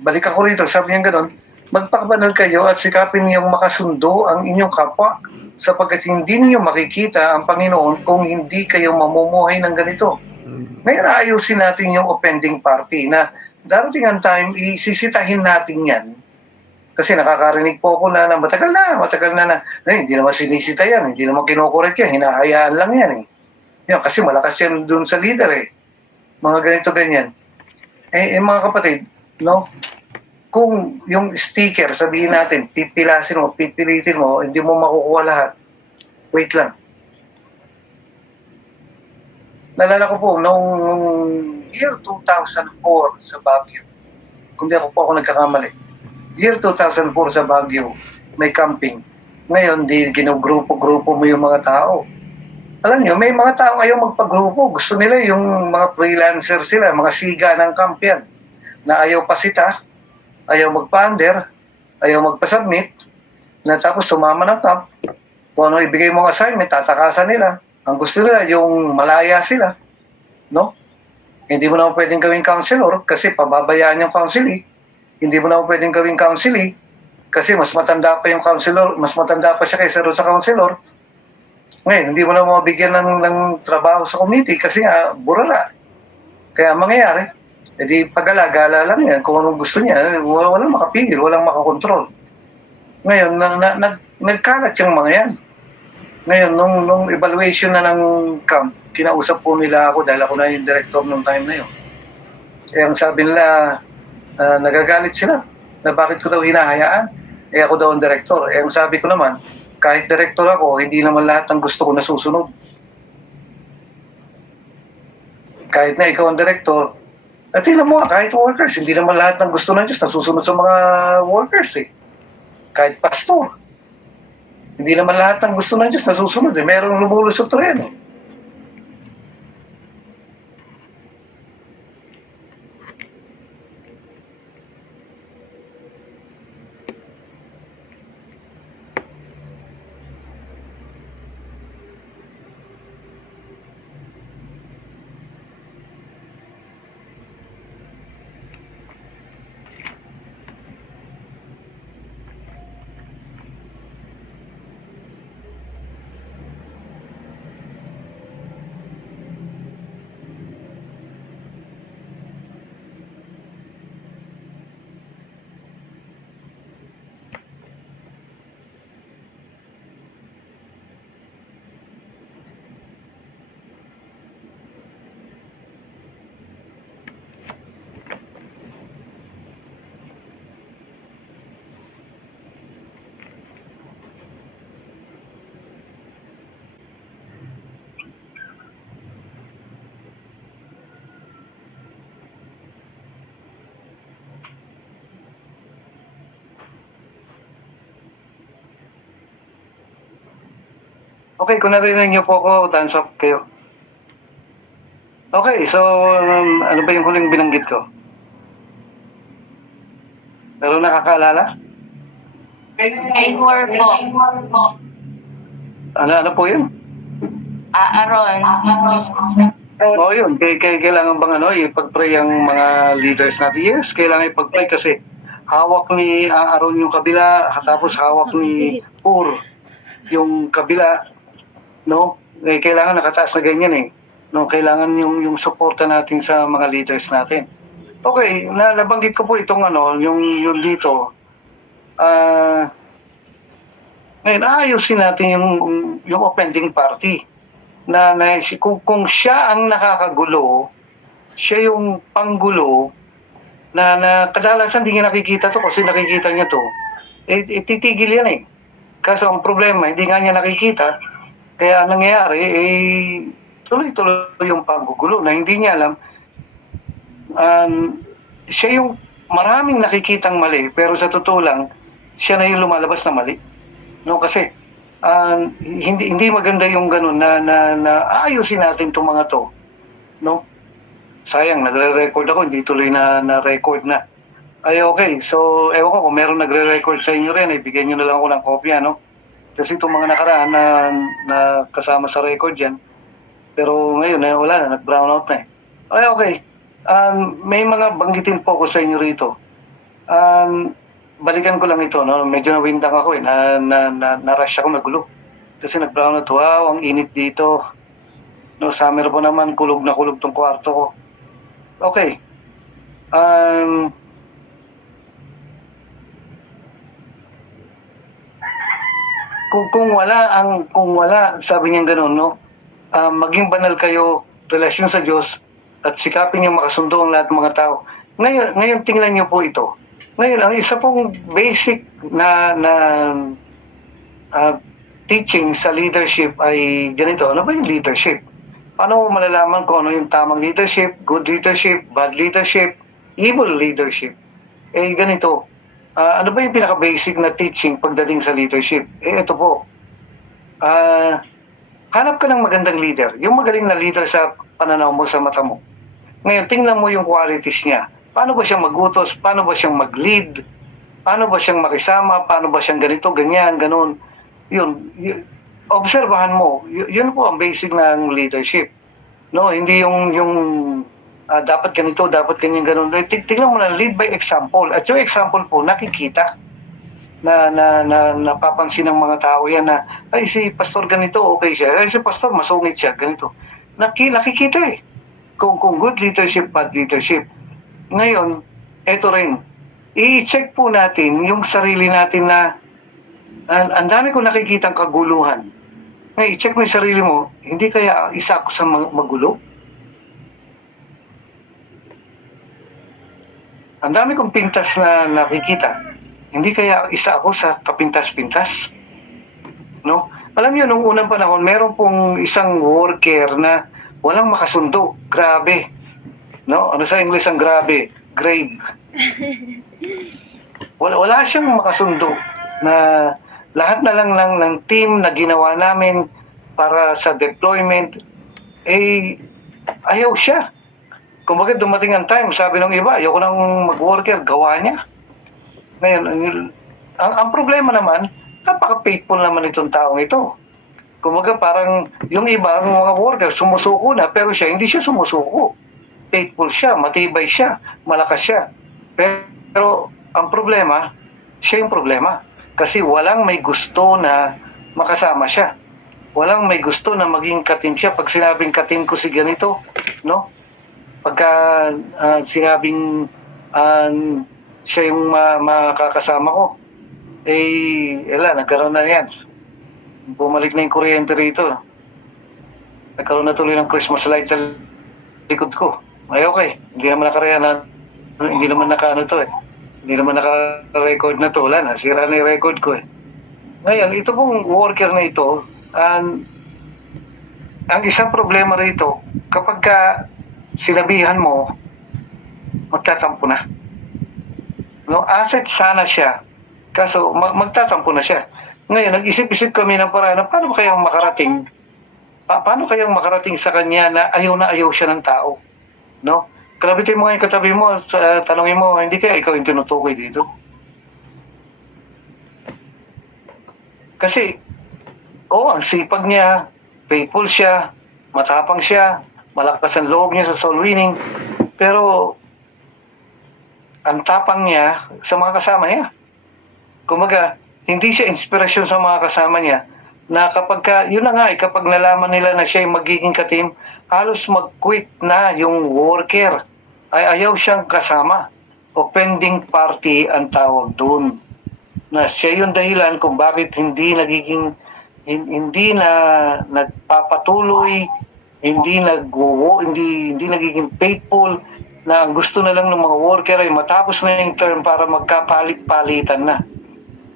balik ako rito, sabi niya gano'n, magpakabanal kayo at sikapin niyong makasundo ang inyong kapwa sapagkat hindi niyo makikita ang Panginoon kung hindi kayo mamumuhay ng ganito. Ngayon, ayusin natin yung offending party na darating ang time, isisitahin natin yan. Kasi nakakarinig po ako na matagal na, hindi naman sinisita yan, hindi naman kinokorek yan, hinahayaan lang yan eh. Yan, kasi malakas yan dun sa leader eh. Mga ganito ganyan. Mga kapatid, no? Kung yung sticker, sabihin natin, pipilitin mo, hindi mo makukuha lahat. Wait lang. Nalala ko po, noong year 2004 sa Baguio, kung di ako po ako nagkakamali, year 2004 sa Baguio, may camping. Ngayon, di ginugrupo-grupo mo yung mga tao. Alam nyo, may mga tao ayaw magpagrupo. Gusto nila yung mga freelancer sila, mga siga ng camp yan, na ayaw pasita, ayaw magpa-under, ayaw magpa-submit, na tapos sumama ng camp, kung ano ibigay mong assignment, tatakasan nila. Ang gusto nila, yung malaya sila. No? Hindi mo naman pwedeng gawing counselor kasi pababayaan yung counselee. Hindi mo naman pwedeng gawing counselee kasi mas matanda pa yung counselor, mas matanda pa siya kaysa sa counselor. Ngayon, hindi mo na mabigyan ng trabaho sa committee kasi nga, burala. Kaya mangyayari, edi pag-alagala lang yan. Kung anong gusto niya, walang makapigil, walang makakontrol. Ngayon, nagkalat yung mga yan. Ngayon, nung evaluation na ng camp, kinausap po nila ako dahil ako na yung director nung time na yun. Ang sabi nila, nagagalit sila na bakit ko daw hinahayaan. Ako daw ang director. Ang sabi ko naman, kahit director ako, hindi naman lahat ng gusto ko nasusunod. Kahit na ikaw ang director, at tingnan mo kahit workers, hindi naman lahat ng gusto ng Diyos nasusunod sa mga workers eh. Kahit pastor. Hindi naman lahat ng gusto ng Diyos nasusunod eh. Merong lumulusot rin eh. Okay, kung narinig niyo po ako, dance up kayo. Okay, so ano ba yung huling binanggit ko? Pero nakakaalala? Kay Hur po. Ano po yun? Aaron. Oo yun, kailangan bang ipag-pray ang mga leaders natin? Yes, kailangan ipag-pray kasi hawak ni Aaron yung kabila, tapos hawak ni Hur yung kabila, no? Kailangan nakataas na ganyan eh. No, kailangan yung suporta natin sa mga leaders natin. Okay, nabanggit ko po itong yung dito. Ngayon, ayusin natin yung offending party. Kung siya ang nakakagulo, siya yung panggulo, na kadalasan hindi niya nakikita to kasi nakikita niya to, titigil yan eh. Kaso ang problema, hindi nga niya nakikita, kaya ang nangyayari, tuloy-tuloy yung panggugulo na hindi niya alam. Siya yung maraming nakikitang mali, pero sa totoo lang, siya na yung lumalabas na mali. No, kasi hindi maganda yung ganun na aayusin natin itong mga to. No? Sayang, nagre-record ako, hindi tuloy na record na. Ay, okay. So, ewan ko kung meron nagre-record sa inyo rin, ibigyan nyo na lang ako ng kopya, no? Kasi itong mga nakaraan na kasama sa record yan, pero ngayon, wala na, nag-brown out na eh. Ay, okay. May mga banggitin po ko sa inyo rito. Balikan ko lang ito, no? Medyo nawindang ako eh, na-rush ako, nagulo. Kasi nag-brown out, wow, ang init dito. No, summer po naman, kulog na kulog tong kwarto ko. Okay. Kung wala, sabi niya gano'n, no? Maging banal kayo, relasyon sa Diyos, at sikapin niyo makasundo ang lahat ng mga tao. Ngayon tingnan niyo po ito. Ngayon, ang isa pong basic na teaching sa leadership ay ganito. Ano ba yung leadership? Paano mo malalaman kung ano yung tamang leadership, good leadership, bad leadership, evil leadership? Eh, ganito. Ano ba yung pinaka-basic na teaching pagdating sa leadership? Eh, ito po. Hanap ka ng magandang leader. Yung magaling na leader sa pananaw mo, sa mata mo. Ngayon, tingnan mo yung qualities niya. Paano ba siyang magutos? Paano ba siyang mag-lead? Paano ba siyang makisama? Paano ba siyang ganito, ganyan, ganun? Yun obserbahan mo. Yun po ang basic ng leadership. No, hindi yung dapat ganito, dapat ganyan, ganun. Tingnan mo na, lead by example. At yung example po, nakikita na napapansin ng mga tao yan na, ay, si pastor ganito, okay siya. Ay, si pastor, masungit siya, ganito. Nakikita eh. Kung good leadership, bad leadership. Ngayon, eto rin. I-check po natin yung sarili natin na ang dami ko nakikitang kaguluhan. Ngayon, i-check mo yung sarili mo, hindi kaya isa ako sa magulo? Ang dami kong pintas na nakikita. Hindi kaya isa ako sa kapintas-pintas? No? Alam niyo, nung unang panahon, meron pong isang worker na walang makasundo. Grabe. No? Ano sa English ang grabe? Grave. Wala siyang makasundo na lahat na lang ng team na ginawa namin para sa deployment, eh, ayaw siya. Kumbaga dumating ang time, sabi ng iba, ayoko nang mag-worker, gawa niya. Ngayon, ang problema naman, napaka-faithful naman itong taong ito. Kumbaga parang yung iba, ang mga worker, sumusuko na, pero siya, hindi siya sumusuko. Faithful siya, matibay siya, malakas siya. Pero ang problema, siya yung problema. Kasi walang may gusto na makasama siya. Walang may gusto na maging katim siya. Pag sinabing katim ko si ganito, no? Pagka sinabing siya yung makakasama ko, eh, nagkaroon na yan. Bumalik na yung kuryente rito. Nagkaroon na tuloy ng Christmas light sa likod ko. Ay, okay. Hindi naman nakaano to eh. Hindi naman naka-record na to. Wala na. Sira na yung record ko eh. Ngayon, ito pong worker na ito, ang isang problema rito, kapag sinabihan mo, magtatampo na. No, asset sana siya. Kaso, magtatampo na siya. Ngayon, nag-isip-isip kami ng paraan, paano kayang makarating? Paano kayang makarating sa kanya na ayaw siya ng tao? No? Kalabitin mo ngayon katabi mo, tanongin mo, hindi kaya ikaw yung tinutukoy dito? Kasi, ang sipag niya, faithful siya, matapang siya, malakas ang loob niya sa soul winning, pero ang tapang niya sa mga kasama niya. Kumbaga, hindi siya inspirasyon sa mga kasama niya na kapag kapag nalaman nila na siya yung magiging katim, halos mag-quit na yung worker. Ay ayaw siyang kasama. Offending party ang tawag doon. Na siya yung dahilan kung bakit hindi na nagpapatuloy, hindi nagiging faithful, na ang gusto na lang ng mga worker ay matapos na yung term para magkapalit-palitan na.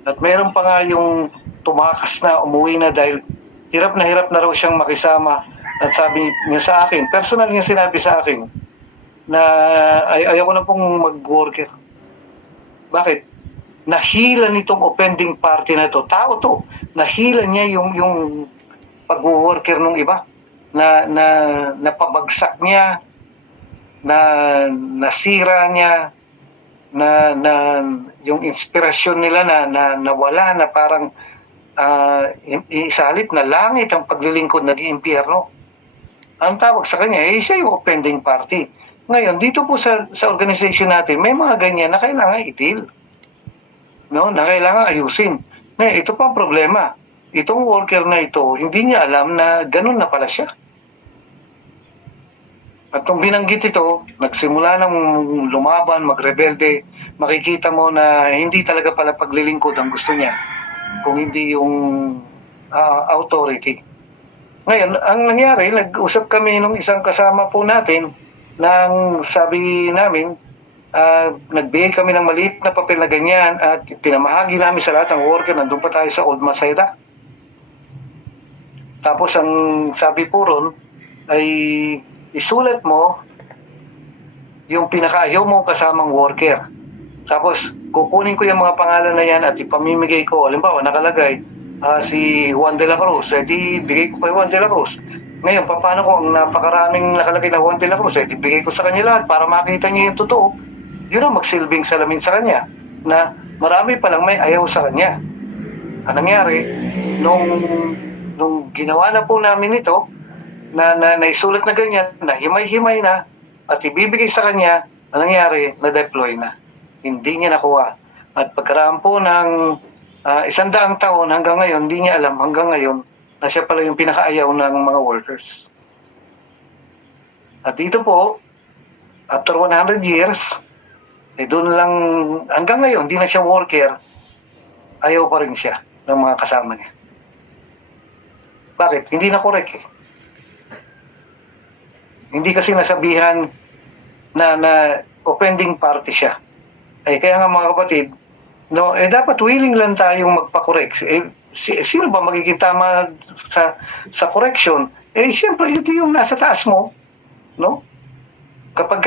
At meron pa nga yung tumakas na, umuwi na dahil hirap na raw siyang makisama. At sabi niya sa akin, personal niya sinabi sa akin, na ayaw ko na pong mag-worker. Bakit? nahila nitong offending party na to, tao to, nahila niya yung pag-worker ng iba, na napabagsak niya, na nasira niya, na yung inspirasyon nila na nawala, na parang isalip na langit ang paglilingkod, naging impyerno. Ang tawag sa kanya, siya yung offending party. Ngayon, dito po sa organization natin, may mga ganyan na kailangan itil. No? Na kailangan ayusin. Ngayon, ito pa ang problema. Itong worker na ito, hindi niya alam na ganun na pala siya. At kung binanggit ito, nagsimula ng lumaban, magrebelde, makikita mo na hindi talaga pala paglilingkod ang gusto niya, kung hindi yung authority. Ngayon, ang nangyari, nag-usap kami nung isang kasama po natin, nang sabi namin, nagbigay kami ng maliit na papel na ganyan at pinamahagi namin sa lahat ng worker. Nandun pa tayo sa Old Masayda. Tapos ang sabi po ron ay isulat mo yung pinakaayaw mo kasamang worker. Tapos kukunin ko yung mga pangalan na yan at ipamimigay ko. Halimbawa, nakalagay si Juan de la Cruz, di bigay ko kay Juan de la Cruz. Ngayon, paano ko ang napakaraming nakalagay na Juan de la Cruz, di bigay ko sa kanya lahat para makita niya yung totoo. Yun ang magsilbing salamin sa kanya, na marami palang may ayaw sa kanya. Ang nangyari, nung ginawa na po namin ito, na naisulat na ganyan, na himay-himay na, at ibibigay sa kanya, ang nangyari, na-deploy na. Hindi niya nakuha. At pagkaraan po ng 100 taon hanggang ngayon, hindi niya alam hanggang ngayon na siya pala yung pinakaayaw ng mga workers. At dito po, after 100 years, doon lang, hanggang ngayon, hindi na siya worker, ayaw pa rin siya ng mga kasama niya. Bakit? Hindi na correct eh. Hindi kasi nasabihan na offending party siya. Kaya nga mga kapatid, no, dapat willing lang tayong magpa-correct. Sino ba magiging tama sa correction? Siyempre, ito yung nasa taas mo, no? Kapag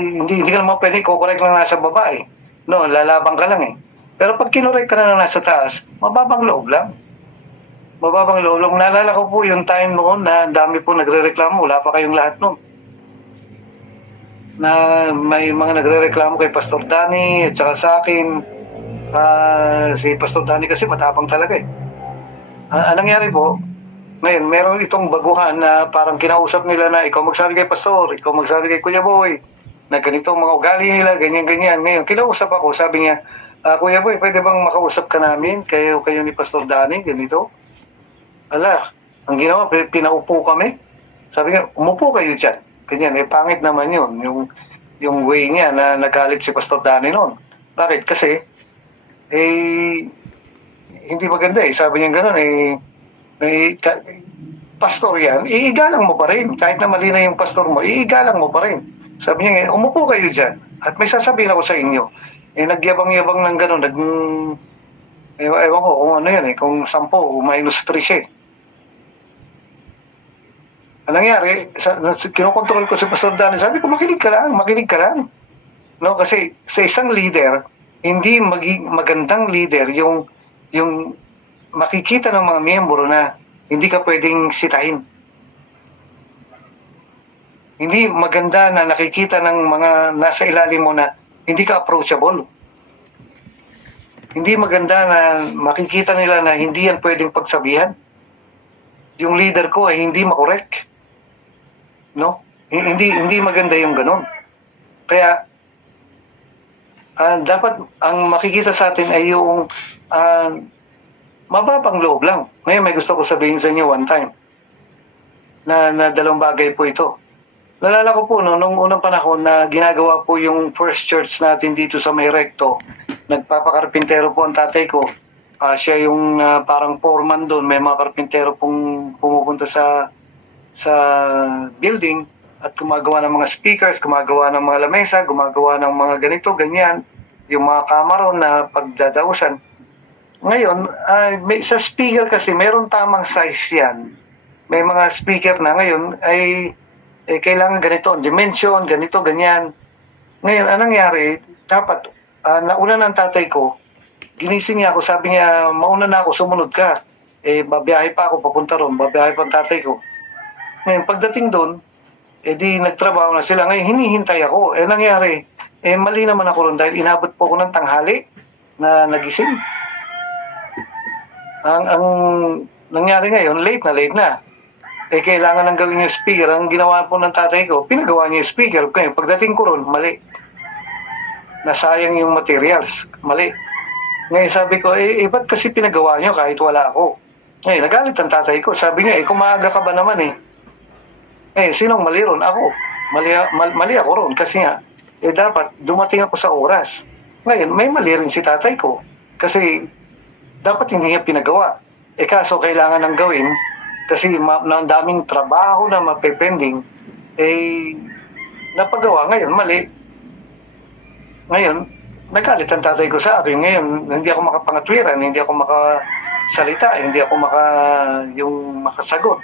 hindi ka naman pwede ko-correct lang nasa baba eh. No, lalabang ka lang eh. Pero pag kinorek ka na nasa taas, mababang loob lang. Mababang loob lang. Naalala ko po yung time noon na dami po nagre-reklamo. Wala pa kayong lahat noon. Na may mga nagre-reklamo kay Pastor Danny at saka sa akin. Si Pastor Danny kasi matapang talaga eh. Anong nangyari po? Ngayon, meron itong baguhan na parang kinausap nila na ikaw magsabi kay Pastor, ikaw magsabi kay Kuya Boy, na ganito mga ugali nila, ganyan-ganyan. Ngayon, kinausap ako, sabi niya, Kuya Boy, pwede bang makausap ka namin? Kayo ni Pastor Danny, ganito. Ala, ang ginawa, pinaupo kami. Sabi niya, umupo kayo dyan. Ganyan, pangit naman yun, yung way niya na nagalit si Pastor Danny noon. Bakit? Kasi, hindi maganda eh. Sabi niya gano'n pastor yan, iigalang mo pa rin. Kahit na mali na yung pastor mo, iigalang mo pa rin. Sabi niya, umupo kayo dyan. At may sasabihin ako sa inyo. Nagyabang-yabang ng gano'n. Ewan ko kung ano yan kung 10 o -3 siya eh. Ang nangyari, kinokontrol ko si Pastor Danny, sabi ko, makinig ka lang. No, kasi sa isang leader, hindi magandang leader yung makikita ng mga miyembro na hindi ka pwedeng sitahin. Hindi maganda na nakikita ng mga nasa ilalim mo na hindi ka approachable. Hindi maganda na makikita nila na hindi yan pwedeng pagsabihan. Yung leader ko ay hindi makorek. No? Hindi maganda yung ganun. Kaya dapat ang makikita sa atin ay yung mababang loob lang. Ngayon may gusto ko sabihin sa inyo one time na dalawang bagay po ito. Nalala ko po nung unang panahon na ginagawa po yung first church natin dito sa May Recto. Nagpapakarpintero po ang tatay ko. Siya yung parang foreman doon. May mga karpintero pong pumupunta sa building at gumagawa ng mga speakers, gumagawa ng mga lamesa, gumagawa ng mga ganito, ganyan. Yung mga kamaron na pagdadausan. Ngayon, sa speaker kasi, mayroon tamang size yan. May mga speaker na ngayon ay kailangan ganito, dimension, ganito, ganyan. Ngayon, anong nangyari? Dapat, nauna ng tatay ko, ginising niya ako, sabi niya, mauna na ako, sumunod ka. Babiyahe pa ako, papunta ron, babiyahe pa ang tatay ko. Ngayon, pagdating doon, di nagtrabaho na sila. Ngayon, hinihintay ako. Nangyari, mali naman ako ron dahil inabot po ako ng tanghali na nagising. Ang nangyari ngayon, late na. Kailangan nang gawin yung speaker. Ang ginawa po ng tatay ko, pinagawa niya yung speaker. Ngayon, pagdating ko ron, mali. Nasayang yung materials. Mali. Ngayon, sabi ko, ba't kasi pinagawa niyo kahit wala ako? Ngayon, nagalit ang tatay ko. Sabi niya, kung maaga ka ba naman sinong mali ron? Ako. Mali ako ron kasi nga, dapat dumating ako sa oras. Ngayon, may mali rin si tatay ko. Kasi, dapat hindi niya pinagawa. Kaso, kailangan nang gawin kasi ang daming trabaho na mapepending, napagawa. Ngayon, mali. Ngayon, nagalit ang tatay ko sa akin. Ngayon, hindi ako makapangatwiran, hindi ako makasalita, hindi ako makasagot.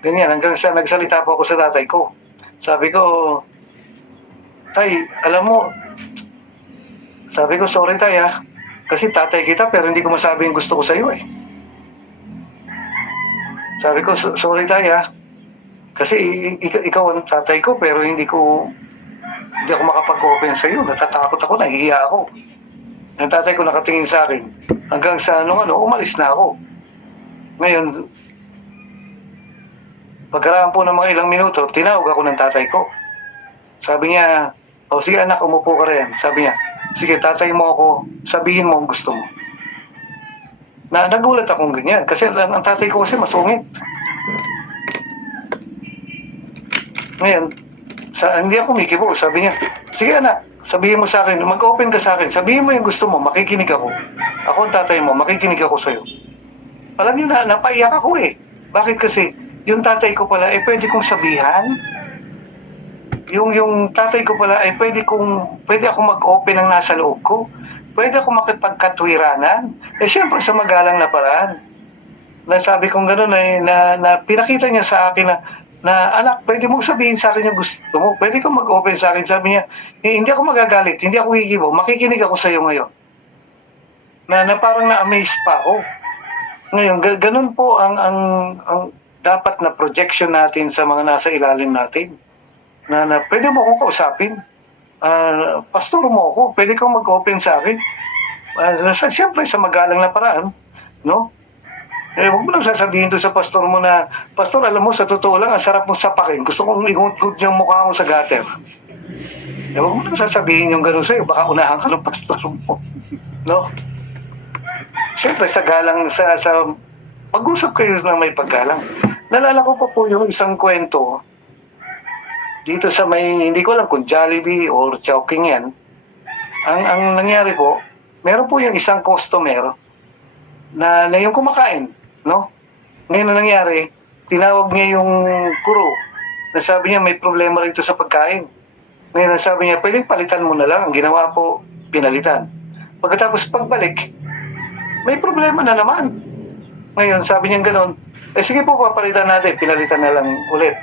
Ganyan, hanggang sa nagsalita po ako sa tatay ko. Sabi ko, Tay, alam mo, sabi ko, sorry tay kasi tatay kita pero hindi ko masabi yung gusto ko sa iyo Sabi ko, sorry tay kasi ikaw ang tatay ko pero hindi ako makapag-open sa iyo. Natatakot ako, nahihiya ako. Ang tatay ko nakatingin sa akin. Hanggang sa umalis na ako. Ngayon, pagkaraan po ng mga ilang minuto, tinawag ako ng tatay ko. Sabi niya, sige anak, umupo ka rin. Sabi niya, sige tatay mo ako, sabihin mo ang gusto mo. Nagulat akong ganyan kasi ang tatay ko kasi masungit. Ngayon, hindi ako mikibo. Sabi niya, sige anak, sabihin mo sa akin, mag-open ka sa akin, sabihin mo yung gusto mo, makikinig ako. Ako ang tatay mo, makikinig ako sa'yo. Alam niyo na, napaiyak ako Bakit kasi, yung tatay ko pala, pwede kong sabihan. Yung tatay ko pala, pwede ako mag-open ng nasa loob ko. Pwede ako makipagkatwiranan. Siyempre sa magalang na paraan. Nasabi kong gano'n na pinakita niya sa akin na anak, pwede mong sabihin sa akin yung gusto mo. Pwede kang mag-open sa akin. Sabi niya, hindi ako magagalit, hindi ako higibo. Makikinig ako sa iyo ngayon. Na parang na-amaze pa ako. Ngayon, ganun po ang dapat na projection natin sa mga nasa ilalim natin. Na pwede mo akong kausapin. Pastor mo ako, pwede kang mag-open sa akin. Siyempre, sa magalang na paraan, no? Huwag mo lang sasabihin doon sa pastor mo na, Pastor, alam mo, sa totoo lang, ang sarap mong sapakin. Gusto kong ihungkod yung mukha ko sa gutter. Huwag mo lang sasabihin yung gano'n sa'yo. Baka unahan ka ng pastor mo. No? Siyempre, sa galang, sa pag-usap kayo na may paggalang. Nalala ko pa po yung isang kwento dito sa hindi ko alam kung Jollibee or Chowking yan. Ang nangyari po, meron po yung isang customer na yung kumakain, no? Ngayon ang nangyari, tinawag niya yung kuro na sabi niya may problema rito sa pagkain. Ngayon sabi niya, pwedeng palitan mo na lang. Ang ginawa po, pinalitan. Pagkatapos pagbalik, may problema na naman. Ngayon sabi niya gano'n, sige po, papalitan natin. Pinalitan na lang ulit.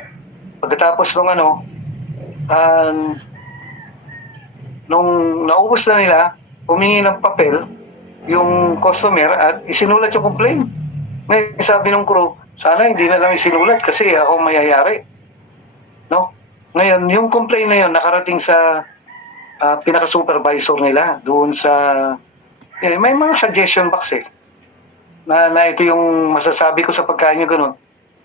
Pagkatapos nung naubos na nila, humingi ng papel yung customer at isinulat yung complaint. Ngayon sabi ng crew, sana hindi na lang isinulat kasi ako mayayari. No? Ngayon, yung complaint na yun nakarating sa pinaka-supervisor nila doon sa may mga suggestion box na ito yung masasabi ko sa pagkain nyo ganun.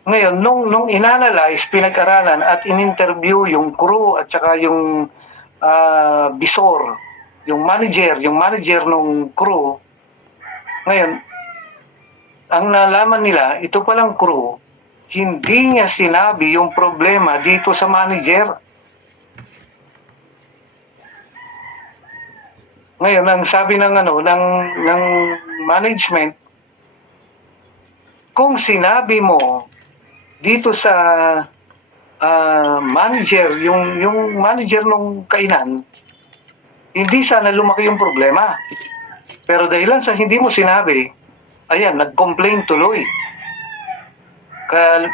Ngayon, nung inanalyze, pinag-aralan at in-interview yung crew at saka yung bisor, yung manager nung crew. Ngayon, ang nalaman nila, ito palang crew, hindi niya sinabi yung problema dito sa manager. Ngayon, ang sabi ng management, kung sinabi mo dito sa manager, yung manager ng kainan, hindi sana lumaki yung problema. Pero dahilan sa hindi mo sinabi, ayan, nag-complain tuloy.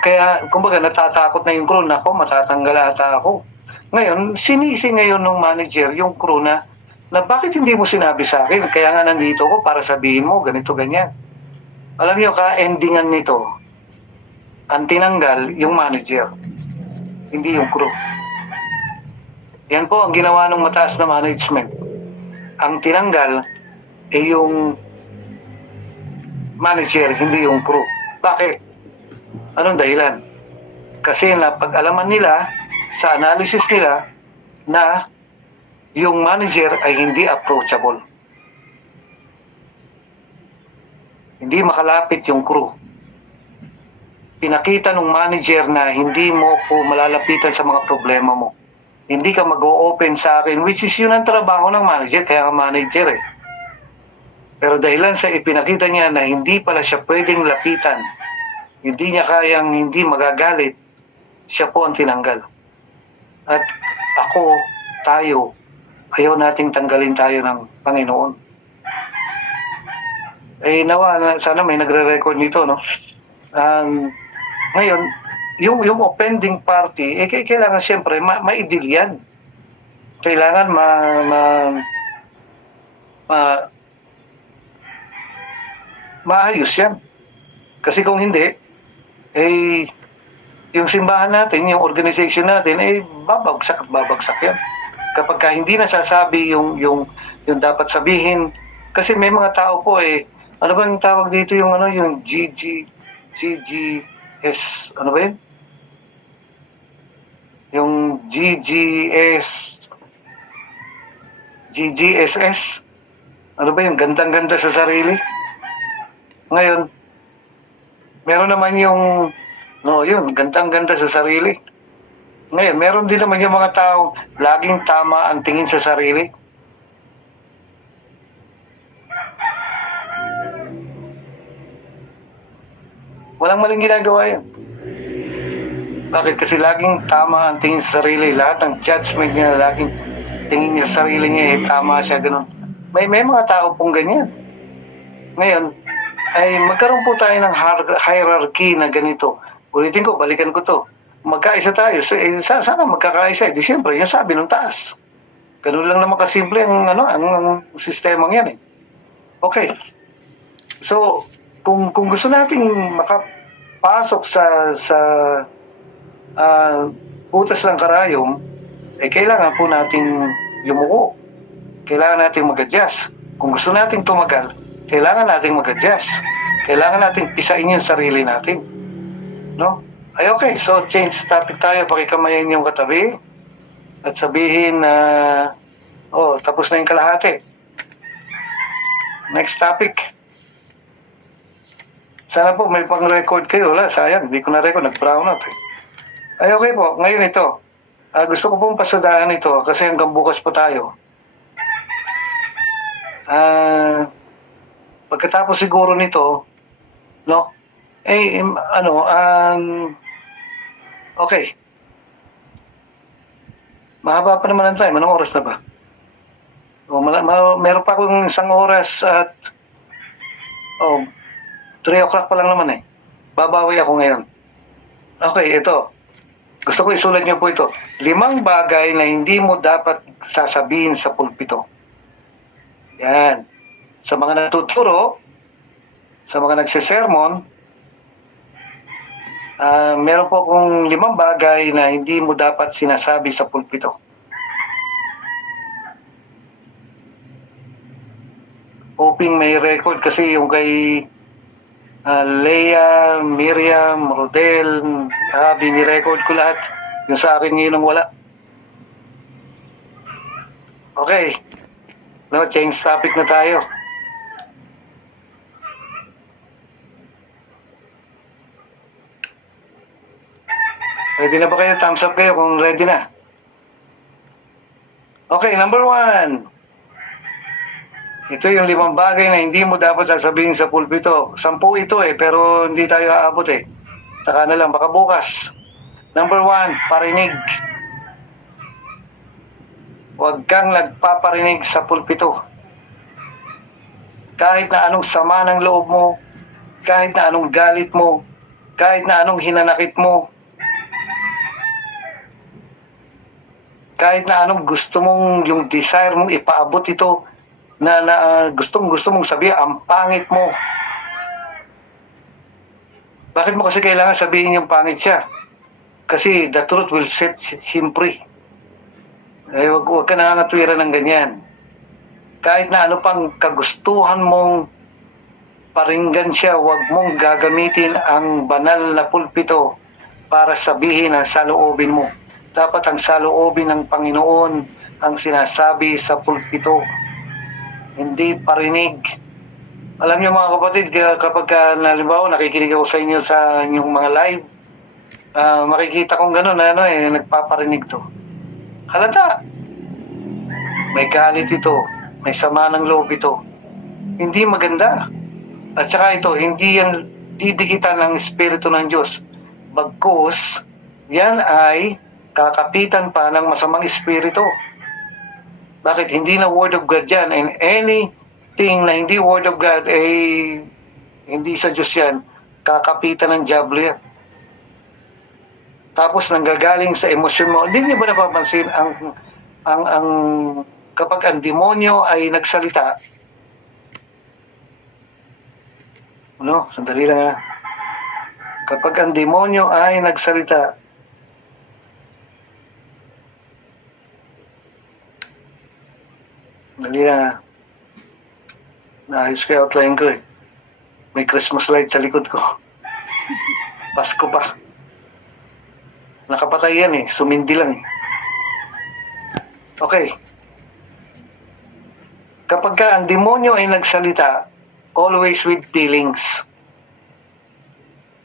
Kaya kumbaga, natatakot na yung crew na ako, matatanggal ata ako. Ngayon, sinisi ngayon ng manager yung crew na na bakit hindi mo sinabi sa akin? Kaya nga nandito ko para sabihin mo, ganito, ganyan. Alam niyo, ka-endingan nito, ang tinanggal yung manager, hindi yung crew. Yan po ang ginawa ng mataas na management. Ang tinanggal ay yung manager, hindi yung crew. Bakit? Anong dahilan? Kasi napag-alaman nila sa analysis nila na yung manager ay hindi approachable. Hindi makalapit yung crew. Pinakita ng manager na hindi mo po malalapitan sa mga problema mo. Hindi ka mag-o-open sa akin, which is yun ang trabaho ng manager, kaya ka manager eh. Pero dahilan sa ipinakita niya na hindi pala siya pwedeng lapitan, hindi niya kayang hindi magagalit, siya po ang tinanggal. At ako, tayo, ayaw nating tanggalin tayo ng Panginoon. Eh nawa, sana may nagre-record nito, no? Ngayon, yung offending party, eh kailangan siyempre maidil yan. Kailangan maayos yan. Kasi kung hindi, eh yung simbahan natin, yung organization natin, eh babagsak at babagsak yan. Kapag ka hindi nasasabi yung dapat sabihin, kasi may mga tao po eh, ano ba yung tawag dito yung yung GGS, ano ba yun? Yung GGSS, ano ba yung gandang-ganda sa sarili? Ngayon, meron naman yung, yun, gandang-ganda sa sarili. Ngayon, meron din naman yung mga tao, laging tama ang tingin sa sarili. Walang maling ginagawa yan. Bakit? Kasi laging tama ang tingin sa sarili. Lahat ng judgment niya, laging tingin niya sa sarili niya, eh, tama siya, ganun. May mga tao pong ganyan. Ngayon, ay magkaroon po tayo ng hierarchy na ganito. Ulitin ko, balikan ko to. Magkaisa tayo. Sana magkakaisa. Di siyempre, yung sabi ng taas. Ganun lang naman kasimple ang sistemang yan eh. Okay. So, kung gusto nating makapasok sa butas ng karayom, eh kailangan po nating yumuko. Kailangan nating mag-adjust. Kung gusto nating tumagal, kailangan nating mag-adjust. Kailangan nating pisain yung sarili natin. No? Ay okay, so change topic tayo. Pakikamayan yung katabi at sabihin na tapos na yung kalahati. Next topic. Sana po may pang-record kayo. Wala, sayang. Hindi ko na-record. Nag-brown out eh. Ay okay po. Ngayon ito. Gusto ko pong pasadaan ito kasi hanggang bukas po tayo. Pagkatapos siguro nito, no? Okay. Mahaba pa naman ang time. Anong oras na ba? Meron pa akong 1 oras at 3 o'clock pa lang naman eh. Babawi ako ngayon. Okay, ito. Gusto ko isulat niyo po ito. 5 bagay na hindi mo dapat sasabihin sa pulpito. Yan. Sa mga natuturo, sa mga nagsisermon, meron po akong 5 bagay na hindi mo dapat sinasabi sa pulpito. Hoping may record kasi yung kay Leia, Miriam, Rodel, bini-record ko lahat. Yung sa akin ngayon ang wala. Okay. No, change topic na tayo. Ready na ba kayo? Thumbs up kayo kung ready na. Okay, number 1. Ito yung 5 bagay na hindi mo dapat sasabihin sa pulpito. 10 ito eh, pero hindi tayo aabot eh. Taka na lang, baka bukas. Number 1, parinig. Huwag kang nagpaparinig sa pulpito. Kahit na anong sama ng loob mo, kahit na anong galit mo, kahit na anong hinanakit mo, kahit na anong gusto mong, yung desire mong ipaabot ito, gusto mong sabihin, ang pangit mo. Bakit mo kasi kailangan sabihin yung pangit siya? Kasi the truth will set him free. Wag ka nangangatwiran ng ganyan. Kahit na ano pang kagustuhan mong paringgan siya, wag mong gagamitin ang banal na pulpito para sabihin ang saloobin mo. Dapat ang saloobin ng Panginoon ang sinasabi sa pulpito, hindi parinig. Alam niyo mga kapatid, kapag halimbawa nakikinig ako sa inyo sa inyong mga live, makikita kong gano'n na nagpaparinig to. Halata, may galit ito, may sama ng loob ito. Hindi maganda. At saka ito, hindi yan didikitan ng Espiritu ng Diyos. Bagkus, yan ay kakapitan pa ng masamang espiritu. Bakit? Hindi na Word of God yan. And anything na hindi Word of God, hindi sa Diyos yan, kakapitan ng Diablo yan. Tapos nanggagaling sa emosyon mo. Hindi niyo ba napapansin ang kapag ang demonyo ay nagsalita, sandali lang ha. Kapag ang demonyo ay nagsalita, sandali lang ha. Naayos ko yung outline ko eh. May Christmas light sa likod ko. Pasko pa. Nakapatay yan eh. Sumindi lang eh. Okay. Kapag ang demonyo ay nagsalita, always with feelings.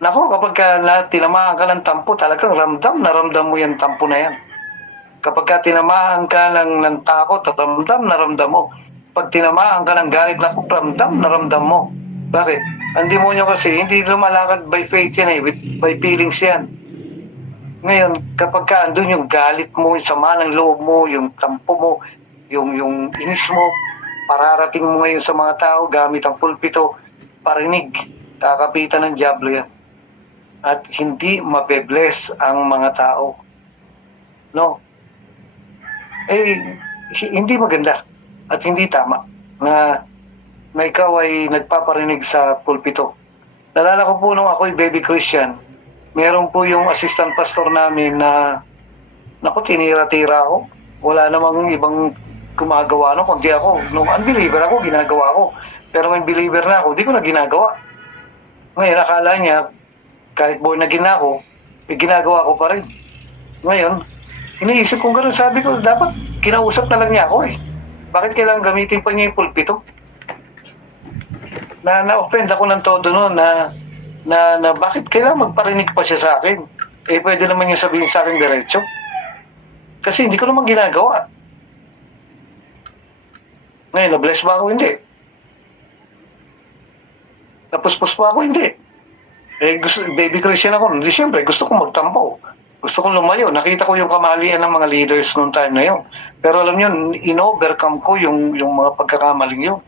Nako, kapag tinamaan ka ng tampo, talagang ramdam mo yung tampo na yan. Kapag tinamaan ka ng takot, ramdam mo. Pag tinamaan ka ng galit, ramdam mo. Bakit? Ang demonyo kasi, hindi lumalakad by faith yan by feelings yan. Ngayon, kapag andun yung galit mo, yung sama ng loob mo, yung tampo mo, yung inis mo, pararating mo ngayon sa mga tao gamit ang pulpito, parinig, kakapitan ng Diablo yan. At hindi mabe-bless ang mga tao. No? Hindi maganda at hindi tama na ikaw ay nagpaparinig sa pulpito. Nalala ko po nung ako'y baby Christian, meron po yung assistant pastor namin na tinira-tira ako. Wala namang ibang gumagawa kundi ako. Nung unbeliever ako, ginagawa ko. Pero when believer na ako, di ko na ginagawa. Ngayon, akala niya, kahit born again na ako, ginagawa ko pa rin. Ngayon, iniisip kong gano'n, sabi ko, dapat kinausap na lang niya ako eh. Bakit kailangan gamitin pa niya yung pulpito? Na-offend ako ng todo noon na bakit kailangan magparinig pa siya sa akin? Pwede naman niya sabihin sa akin diretso. Kasi hindi ko naman ginagawa. Ngayon, na-bless ba ako? Hindi. Napuspos pa ako? Hindi. Baby Christian ako. Hindi, siyempre, gusto kong magtampo. Gusto kong lumayo. Nakita ko yung kamalian ng mga leaders noong time na yun. Pero alam nyo, in-overcome ko yung mga pagkakamaling yun.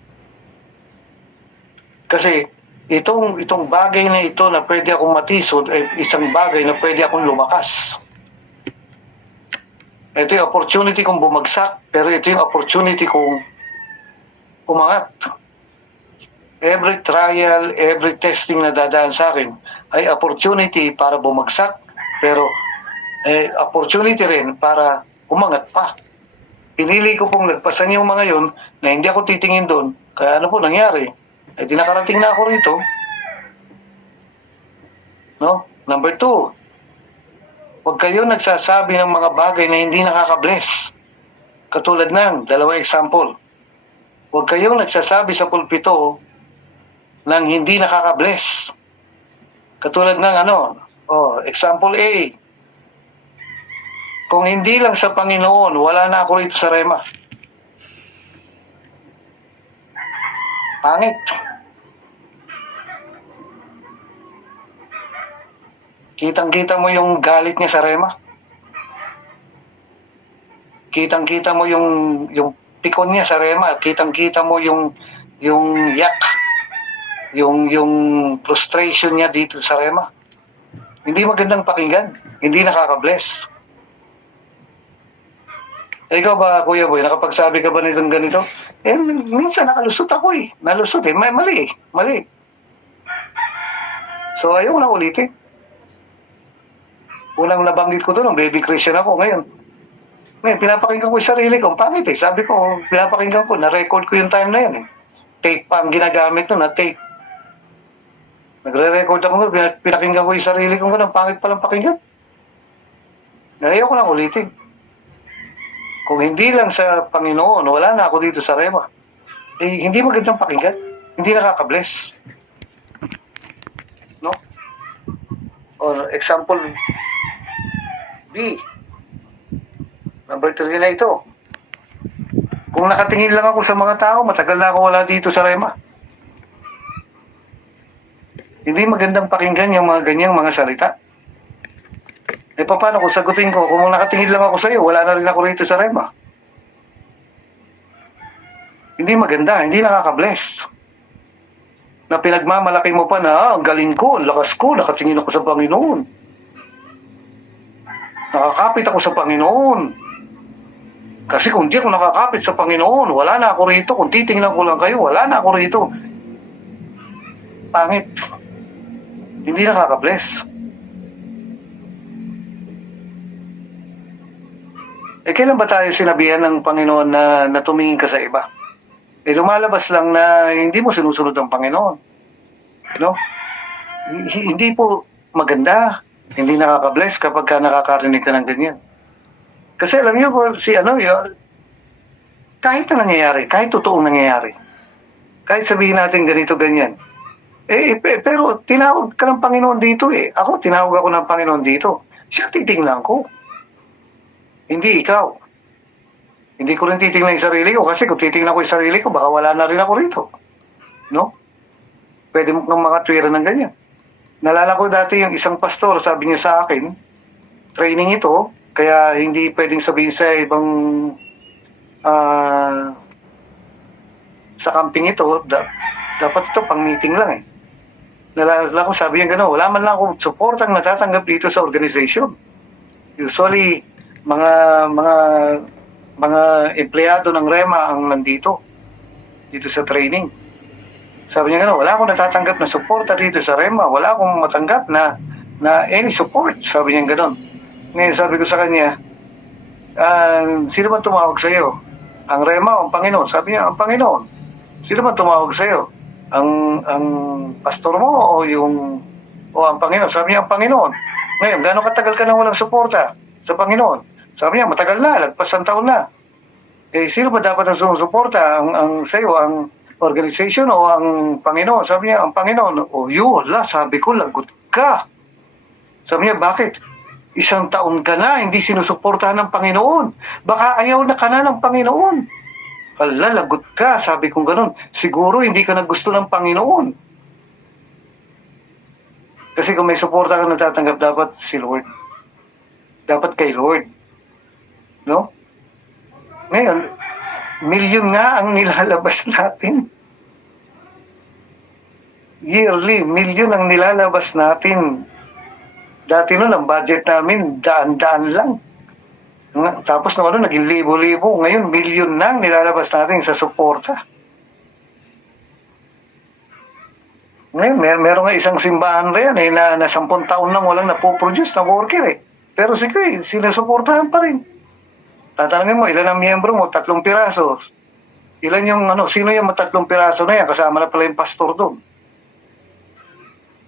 Kasi, itong bagay na ito na pwede akong matisod ay isang bagay na pwede akong lumakas. Ito yung opportunity kong bumagsak, pero ito yung opportunity kong umangat. Every trial, every testing na dadaan sa akin ay opportunity para bumagsak, pero opportunity rin para umangat pa. Pinili ko pong nagpasan yung mga yon na hindi ako titingin doon. Kaya ano po nangyari? Di nakarating na ako rito. No? Number 2, huwag kayo nagsasabi ng mga bagay na hindi nakaka-bless. Katulad ng dalawang example. Huwag kayong nagsasabi sa pulpito ng hindi nakaka-bless. Katulad ng example A. Kung hindi lang sa Panginoon, wala na ako rito sa Rema. Pangit. Kitang-kita mo yung galit niya sa Rema. Kitang-kita mo yung pikon niya sa Rema. Kitang-kita mo yung yak. Yung frustration niya dito sa Rema. Hindi magandang pakinggan. Hindi nakaka-bless. Ikaw ba, Kuya Boy, nakapagsabi ka ba nitong ganito? Minsan nakalusot ako eh. Nalusot eh. Mali eh. Mali. So, ayaw ko na ulitin. Unang nabanggit ko doon, baby Christian ako ngayon. Ngayon, pinapakinggan ko yung sarili ko. Ang pangit eh. Sabi ko, pinapakinggan ko, na-record ko yung time na yan eh. Tape pa ang ginagamit nun, na tape. Nagre-record ako, pinakinggan ko yung sarili ko, ang pangit palang pakinggan. Ayaw ko na ulitin. Kung hindi lang sa Panginoon, wala na ako dito sa Rema. Eh, hindi magandang pakinggan. Hindi nakaka-bless. No? Or example B. Number 3 na ito. Kung nakatingin lang ako sa mga tao, matagal na ako wala dito sa Rema. Hindi magandang pakinggan yung mga ganyang mga salita. Eh, paano kung sagutin ko? Kung nakatingin lang ako sa iyo, wala na rin ako rito sa Rema. Hindi maganda, hindi nakaka-bless. Na pinagmamalaki mo pa na, ang galing ko, ang lakas ko, nakatingin ako sa Panginoon. Nakakapit ako sa Panginoon. Kasi kung di ako nakakapit sa Panginoon, wala na ako rito. Kung titingnan ko lang kayo, wala na ako rito. Pangit. Hindi nakaka-bless. Eh, kailan ba tayo sinabihan ng Panginoon na tumingin ka sa iba? Eh, lumalabas lang na hindi mo sinusunod ang Panginoon. No? Hindi po maganda. Hindi nakaka-bless kapag ka nakakarinig ka ng ganyan. Kasi alam niyo po, kahit na nangyayari, kahit totoong nangyayari, kahit sabihin natin ganito, ganyan, pero tinawag ka ng Panginoon dito eh. Ako, tinawag ako ng Panginoon dito. Siya titingnan ko. Hindi ikaw. Hindi ko rin titingnan yung sarili ko kasi kung titingnan ko yung sarili ko, baka wala na rin ako rito. No? Pwede mo kang makatwira ng ganyan. Nalala ko dati yung isang pastor, sabi niya sa akin, training ito, kaya hindi pwedeng sabihin sa ibang sa camping ito, dapat ito pang meeting lang eh. Nalala ko, sabi niya gano'n, wala man lang akong support ang natatanggap dito sa organization. Usually, mga empleyado ng Rema ang nandito dito sa training. Sabi niya gano'n, wala akong natatanggap na suporta dito sa Rema, wala akong matanggap na any support. Sabi niya gano'n. Ngayon sabi ko sa kanya, sino man tumawag sa iyo? Ang Rema o ang Panginoon? Sabi niya, ang Panginoon. Sino man tumawag sa iyo? Ang pastor mo o ang Panginoon? Sabi niya, ang Panginoon. Ngayon, gaano katagal ka nang walang suporta sa Panginoon? Sabi niya, matagal na, lagpas ang taon na. Eh, sino ba dapat ang sumusuporta? Ang sa'yo, ang organization o ang Panginoon? Sabi niya, ang Panginoon. O yun, sabi ko, lagot ka. Sabi niya, bakit? 1 taon ka na, hindi sinusuportahan ng Panginoon. Baka ayaw na ka na ng Panginoon. Hala, lagot ka. Sabi ko gano'n, siguro hindi ka na gusto ng Panginoon. Kasi kung may suporta ka natatanggap, dapat si Lord. Dapat kay Lord. No? Ngayon, milyon nga ang nilalabas natin. Yearly, milyon ang nilalabas natin. Dati noon, ang budget namin, daan-daan lang. Tapos naging libo-libo. Ngayon, milyon na ang nilalabas natin sa suporta. Ngayon, meron nga isang simbahan na yan na 10 taon nang walang napoproduce na worker eh. Pero sige, sinusuportahan pa rin. Tatanungin mo, ilan ang miyembro mo? 3 piraso. Ilan yung, sino yung 3 piraso na yan? Kasama na pala yung pastor doon.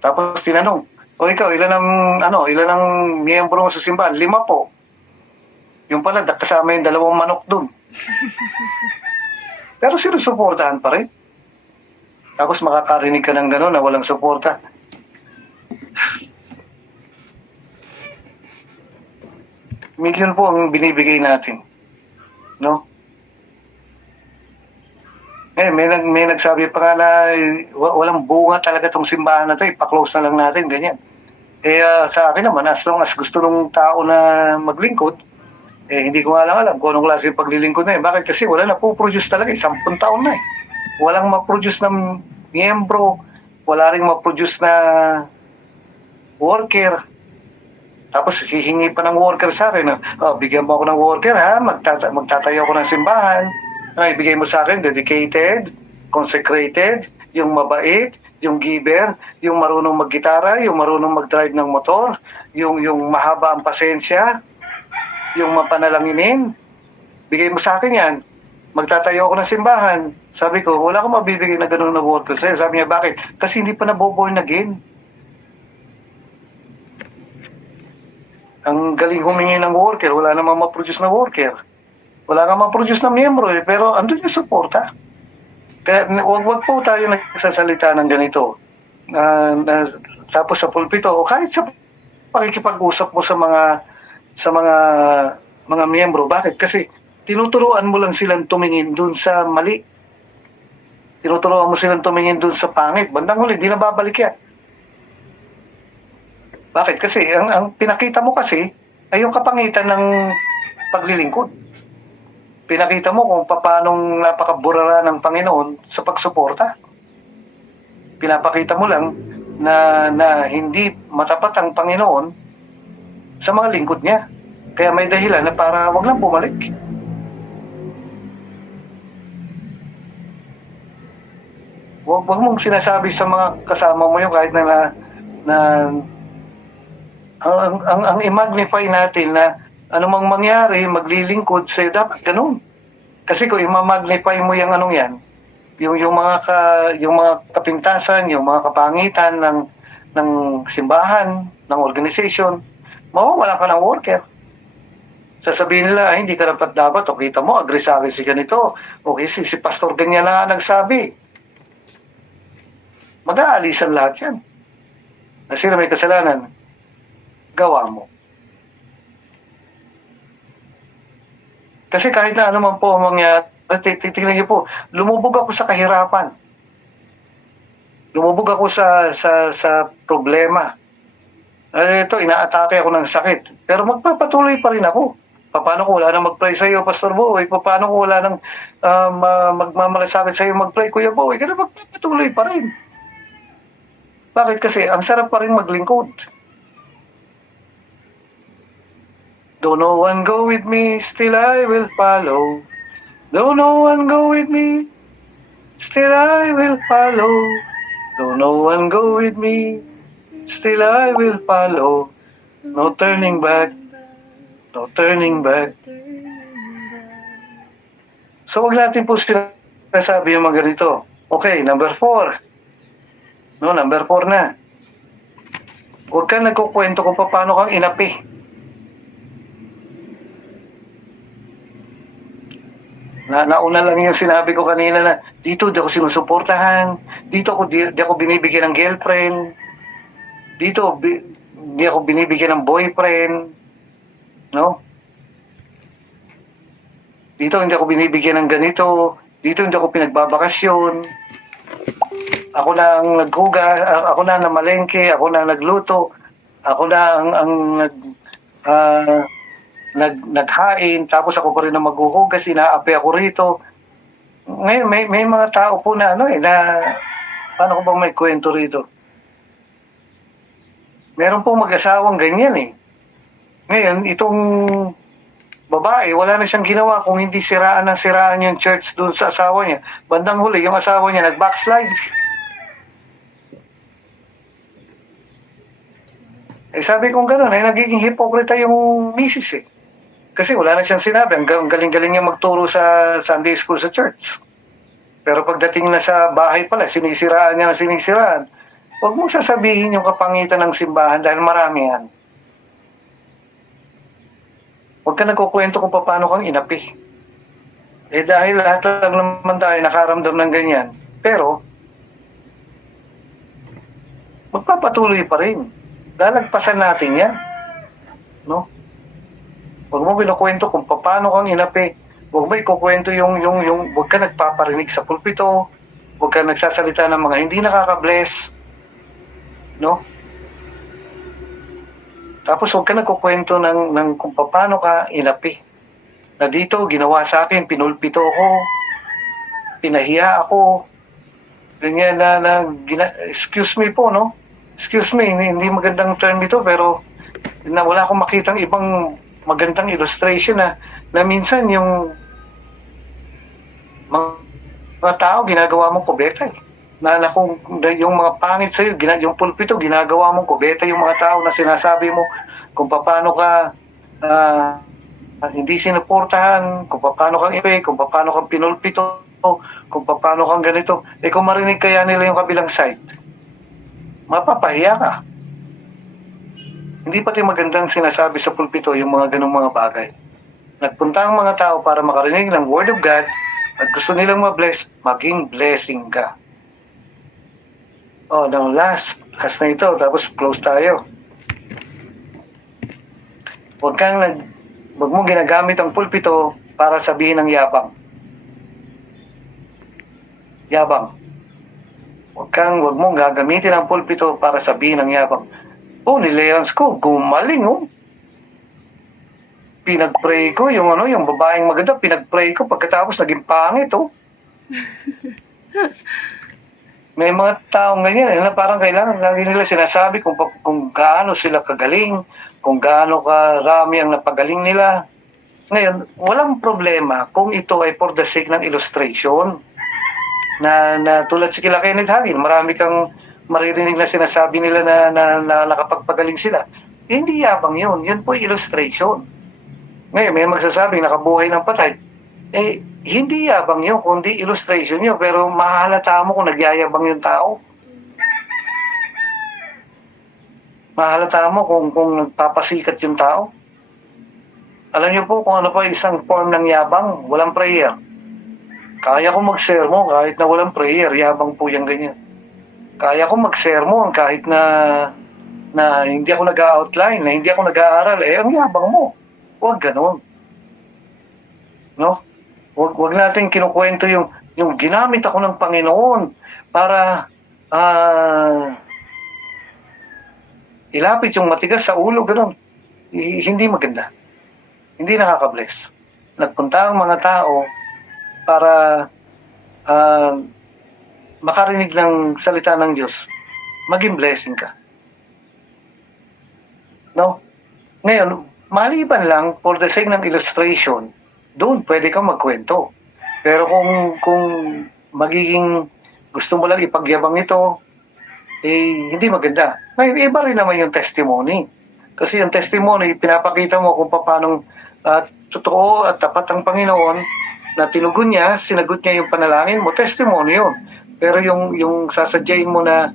Tapos tinanong, o ikaw, ilan ang miyembro mo sa simbahan? 5 po. Yung pala, kasama yung 2 manok doon. Pero sinusuportahan pa rin. Tapos makakarinig ka ng gano'n na walang suporta. Milyon po ang binibigay natin. No? May nagsabi pa nga na walang bunga talaga tong simbahan na to. Ipa-close na lang natin, ganyan. Sa akin naman, as long as gusto ng tao na maglingkod, hindi ko nga lang alam kung anong klase paglilingkod na Bakit? Kasi wala na po produce talaga. 10 taon na Walang ma-produce na miyembro. Wala rin ma-produce na worker. Tapos hihingi pa ng worker sa akin, bigyan mo ako ng worker ha, magtatayo ako ng simbahan. Ibigay mo sa akin, dedicated, consecrated, yung mabait, yung giver, yung marunong maggitara, yung marunong mag-drive ng motor, yung mahaba ang pasensya, yung mapanalanginin. Bigay mo sa akin yan. Magtatayo ako ng simbahan. Sabi ko, wala akong mabibigay na ganun na worker sa'yo. Sabi niya, bakit? Kasi hindi pa naboborn again. Ang galing humingi ng worker, wala namang ma-produce na worker. Wala nga ma-produce na miyembro pero andun yung suporta. Kaya wag po tayo nagsasalita ng ganito. Tapos sa pulpito o kahit sa pakikipag-usap mo sa mga miyembro. Bakit? Kasi tinuturuan mo lang silang tumingin dun sa mali. Tinuturuan mo silang tumingin dun sa pangit. Bandang huli, di na babalik yan. Bakit? Kasi ang pinakita mo kasi ay yung kapangitan ng paglilingkod. Pinakita mo kung paanong napakaburara ng Panginoon sa pagsuporta. Pinapakita mo lang na hindi matapat ang Panginoon sa mga lingkod niya. Kaya may dahilan na para wag lang bumalik. Wag mong sinasabi sa mga kasama mo yung kahit na ang i-magnify natin na anumang mangyari, maglilingkod sa'yo, dapat ganun. Kasi kung i-magnify mo yung anong yan, yung mga kapintasan, yung mga kapangitan ng simbahan, ng organization, mawawalan ka ng worker. Sasabihin nila, hindi ka dapat, o kita mo, agresari si ganito, o si pastor ganyan na nagsabi. Mag-aalisan lahat yan. Na sila may kasalanan, gawa mo. Kasi kahit na ano man po ang mangyari, titignan niyo po, lumubog ako sa kahirapan. Lumubog ako sa problema. Ito, inaatake ako ng sakit. Pero magpapatuloy pa rin ako. Paano ko wala nang mag-pray sa iyo, Pastor Boy? Paano ko wala nang magmamalasakit sa iyo mag-pray, Kuya Boy? Kaya magpapatuloy pa rin. Bakit? Kasi ang sarap pa rin maglingkod. Though no one go with me, still I will follow. Though no one go with me, still I will follow. Though no one go with me, still I will follow. No turning back, no turning back. So wag natin po sinasabi yung mga ganito. Okay, number 4. No, number 4 na. Huwag kang nagkukwento kung paano kang inapi. Nauna lang yung sinabi ko kanina na dito di ako sinusuportahan, dito di ako binibigyan ng girlfriend, dito di ako binibigyan ng boyfriend, no? Dito hindi ako binibigyan ng ganito, dito hindi ako pinagbabakasyon, ako na ang naghugas, ako na ang namalengke, ako na ang nagluto, ako na ang naghain, tapos ako pa rin ang maghuhugas, inaapi ako rito. Ngayon, may mga tao po na na paano ko bang may kwento rito? Meron po mag-asawang ganyan eh. Ngayon, itong babae, wala na siyang ginawa kung hindi siraan yung church doon sa asawa niya. Bandang huli, yung asawa niya nag-backslide. Sabi kong gano'n, nagiging hipokrita yung misis eh. Kasi wala na siyang sinabi. Ang galing-galing niya magturo sa Sunday school sa church. Pero pagdating na sa bahay pala, sinisiraan niya na sinisiraan. Huwag mong sasabihin yung kapangitan ng simbahan dahil marami yan. Huwag ka nagkukwento kung paano kang inapi. Dahil lahat lang naman tayo nakaramdam ng ganyan. Pero, magpapatuloy pa rin. Lalagpasan natin yan. No? Huwag mo binukwento kung paano kang inapi. Huwag mo ikukwento huwag ka nagpaparinig sa pulpito. Huwag ka nagsasalita ng mga hindi nakaka-bless. No? Tapos huwag ka nagkukwento ng kung paano ka inapi. Na dito, ginawa sa akin, pinulpito ako, pinahiya ako, ganyan excuse me po, no? Excuse me, hindi magandang term ito, pero na wala akong makitang ibang magandang illustration na minsan yung mga tao ginagawa mong kubeta eh. Na kung yung mga pangit sa'yo, yung pulpito, ginagawa mong kubeta yung mga tao na sinasabi mo kung paano ka hindi sinuportahan, kung paano kang ipe, kung paano kang pinulpito, kung paano kang ganito. Eh kung marinig kaya nila yung kabilang side, mapapahiya ka. Hindi pati magandang sinasabi sa pulpito yung mga ganung mga bagay. Nagpunta ang mga tao para makarinig ng Word of God at gusto nilang ma-bless, maging blessing ka. Oh, ng last na ito, tapos close tayo. Huwag mong ginagamit ang pulpito para sabihin ng yabang. Yabang. Huwag mong gagamitin ang pulpito para sabihin ng yabang. Oh, ni Leons ko, gumaling oh. Pinag-pray ko, yung babaeng maganda, pinag-pray ko, pagkatapos naging pangit oh. May mga taong ganyan, na parang kailangan lagi nila sinasabi kung gaano sila kagaling, kung gaano karami ang napagaling nila. Ngayon, walang problema kung ito ay for the sake ng illustration. Na tulad si kila Kenneth Hagin, marami kang maririnig na sinasabi nila na nakapagpagaling sila. Eh, hindi yabang yun. Yun po illustration. Ngayon, may magsasabing nakabuhay ng patay. Eh, hindi yabang yun, kundi illustration yun. Pero mahalata mo kung nagyayabang yung tao. Mahalata mo kung nagpapasikat yung tao. Alam niyo po kung ano pa isang form ng yabang, walang prayer. Kaya ko mag-sermon kahit na walang prayer, yabang po yung ganyan. Kaya ko mag-sermon kahit na hindi ako nag-outline, na hindi ako nag-aaral. Eh, ang yabang mo. Huwag ganun. No? Huwag natin kinukwento yung ginamit ako ng Panginoon para ilapit yung matigas sa ulo, ganun. Hindi maganda. Hindi nakaka-bless. Nagpunta ang mga tao para makarinig ng salita ng Diyos, maging blessing ka. No? Ngayon, maliban lang for the sake ng illustration, doon pwede kang magkwento. Pero kung magiging gusto mo lang ipagyabang ito, eh hindi maganda. Ngayon, iba rin naman yung testimony. Kasi yung testimony, pinapakita mo kung paano totoo at tapat ang Panginoon na tinugon niya, sinagot niya yung panalangin mo, testimony yun. Pero yung sasadyain mo na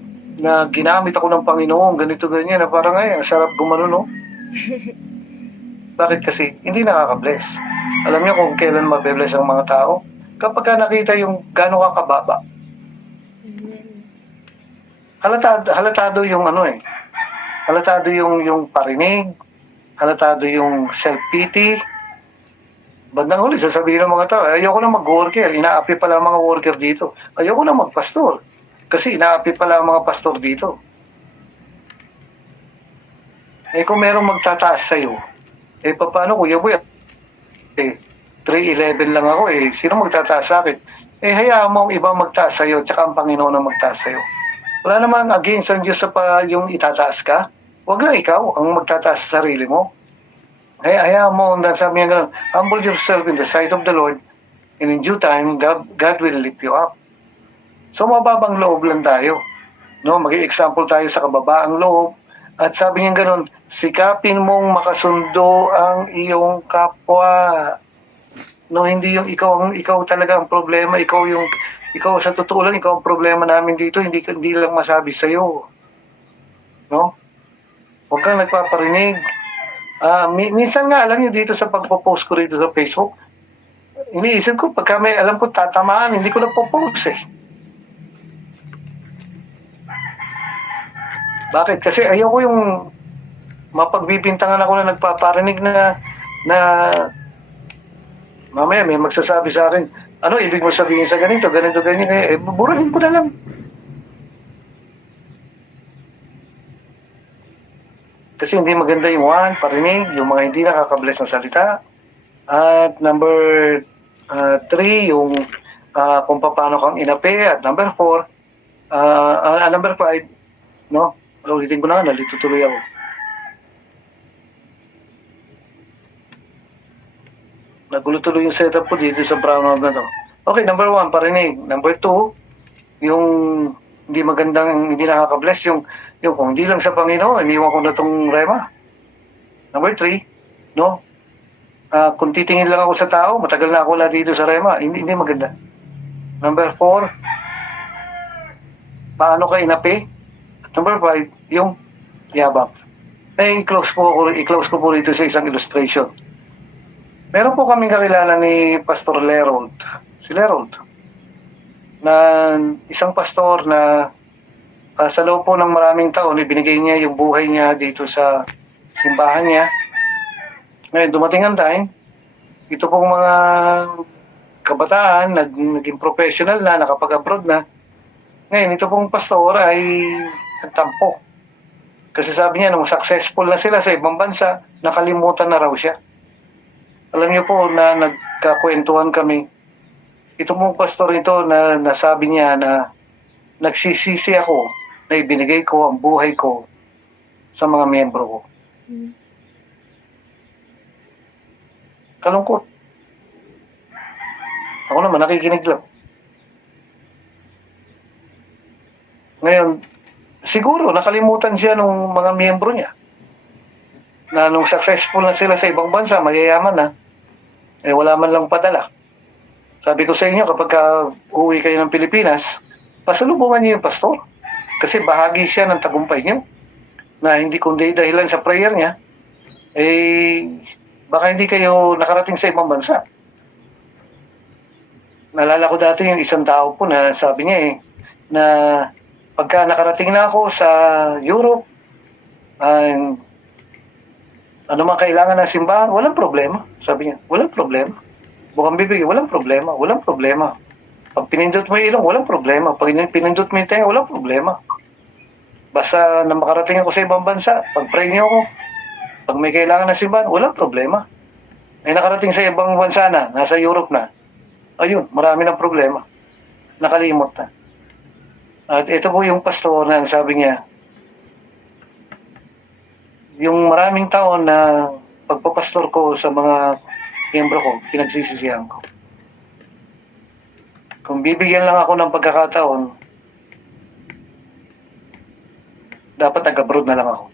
ginamit ako ng Panginoon, ganito, ganyan, na parang ay, sarap gumano, no? Bakit kasi? Hindi nakaka-bless. Alam niyo kung kailan mabe-bless ang mga tao? Kapag ka nakita yung gano'n ka kababa. Halatado yung halatado yung parinig, halatado yung self-pity. Bandang huli, sasabihin ng mga tao, ayoko na mag-worker, inaapi pala ang mga worker dito. Ayoko na mag-pastor, kasi inaapi pala ang mga pastor dito. Eh kung merong magtataas sa'yo, eh paano Kuya Boy? 3'11 lang ako sino magtataas sa akin? Eh hayaan mo ang ibang magtaas sa'yo, tsaka ang Panginoon ang magtaas sa'yo. Wala naman against ang Diyos sa yung itataas ka. Huwag lang ikaw ang magtataas sa sarili mo. Hayaan mo, sabi niya gano'n, humble yourself in the sight of the Lord, and in due time, God will lift you up. So mababang loob lang tayo. No, maging example tayo sa kababaang loob. At sabi niya gano'n, sikapin mong makasundo ang iyong kapwa. No, hindi yung ikaw talaga ang problema, ikaw sa totoo lang, ikaw ang problema namin dito, hindi lang masabi sa iyo. No? Huwag kang nagpaparinig. Minsan nga, alam niyo dito sa pagpo-post ko rito sa Facebook, iniisip ko, pagka may alam ko tatamaan, hindi ko na po-post Bakit? Kasi ayoko yung mapagbibintangan ako na nagpaparinig na mamaya may magsasabi sa akin, ano ibig mo sabihin sa ganito, ganyan, burahin ko na lang. Kasi hindi maganda yung parinig, yung mga hindi nakaka-bless ng salita. At number 3, yung kung paano kang inapi. At number 4, number 5, no? Ulitin ko na nga, nalito tuloy ako. Nagulo tuloy yung setup ko dito sa brownout na to. Okay, number 1, parinig. Number 2, yung hindi magandang, hindi nakaka-bless, yung kung hindi lang sa Panginoon, iniwan ko na tong rema. Number 3, no? Kung titingin lang ako sa tao, matagal na ako wala dito sa rema, hindi maganda. Number 4, paano ka inapi? Number 5, yung yabang. I-close ko po rito sa isang illustration. Meron po kaming kakilala ni Pastor Lerold. Si Lerold. Na isang pastor na sa loob po ng maraming taon, ibinigay niya yung buhay niya dito sa simbahan niya. Ngayon, dumating ang time, ito pong mga kabataan, naging professional na, nakapag-abroad na. Ngayon, ito pong pastor ay nagtampo. Kasi sabi niya, nung successful na sila sa ibang bansa, nakalimutan na raw siya. Alam niyo po na nagkakwentuhan kami. Ito pong pastor ito na nasabi niya na nagsisisi ako na ibinigay ko ang buhay ko sa mga miyembro ko. Kalungkot. Ako naman, nakikinig lang. Ngayon, siguro nakalimutan siya ng mga miyembro niya na nung successful na sila sa ibang bansa, mayayaman na, wala man lang padala. Sabi ko sa inyo, kapag uwi kayo ng Pilipinas, pasalubungan niyo yung pastor. Kasi bahagi siya ng tagumpay niyo. Na hindi kundi dahilan sa prayer niya, baka hindi kayo nakarating sa ibang bansa. Naalala ko dati yung isang tao po na sabi niya na pagka nakarating na ako sa Europe, ano man kailangan ng simbahan, walang problema. Sabi niya, walang problema. Bukang bibig, walang problema, walang problema. Pag pinindot mo yung ilong, walang problema. Pag pinindot mo yung tenga, walang problema. Basta na makarating ako sa ibang bansa, pag-pray niyo ako, pag may kailangan ng simbahan, walang problema. Ay nakarating sa ibang bansa na, nasa Europe na, ayun, marami ng problema. Nakalimot na. At ito po yung pastor na sabi niya, yung maraming taon na pagpapastor ko sa mga miyembro ko, pinagsisisihan ko. Kung bibigyan lang ako ng pagkakataon, dapat nag-abroad na lang ako.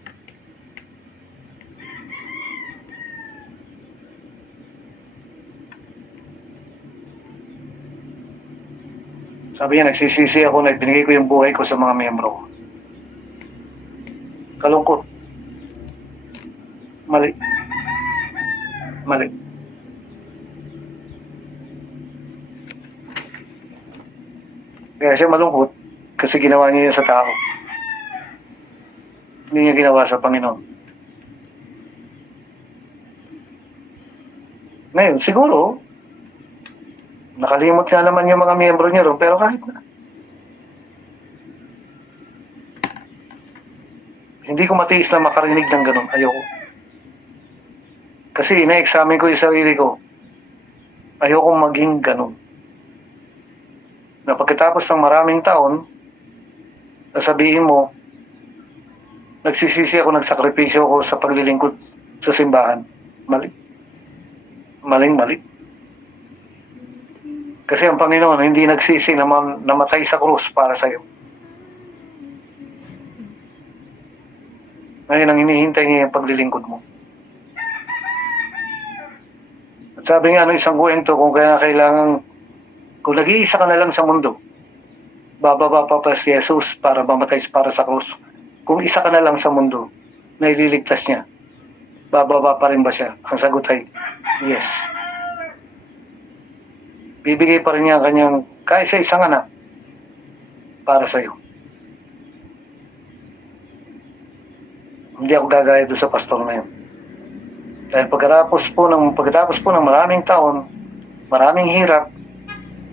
Sabi niya, nagsisisi ako na ibinigay ko yung buhay ko sa mga miyembro ko. Kalungkot. Mali. Mali. Kaya siya malungkot kasi ginawa niya yun sa tao. Hindi niya ginawa sa Panginoon. Ngayon, siguro, nakalimot nga naman yung mga miyembro niya ron, pero kahit na. Hindi ko matiis na makarinig ng ganun. Ayoko. Kasi ina-examine ko yung sarili ko. Ayoko maging ganun. Na pagkatapos ng maraming taon, sasabihin mo, nagsisisi ako, nagsakripisyo ako sa paglilingkod sa simbahan. Mali. Maling-mali. Kasi ang Panginoon hindi nagsisi na namatay sa krus para sa iyo. Ngayon ang hinihintay niya yung paglilingkod mo. At sabi nga ng isang kwento, kung kaya kailangan, kung nag-iisa ka na lang sa mundo, bababa pa si Jesus para mamatay para sa krus. Kung isa ka na lang sa mundo na ililigtas niya, bababa pa rin ba siya? Ang sagot ay, yes. Bibigay pa rin niya ang kanyang kahit sa isang anak para sa iyo. Hindi ako gagaya doon sa pastor na yun. Dahil pagkatapos po ng maraming taon, maraming hirap,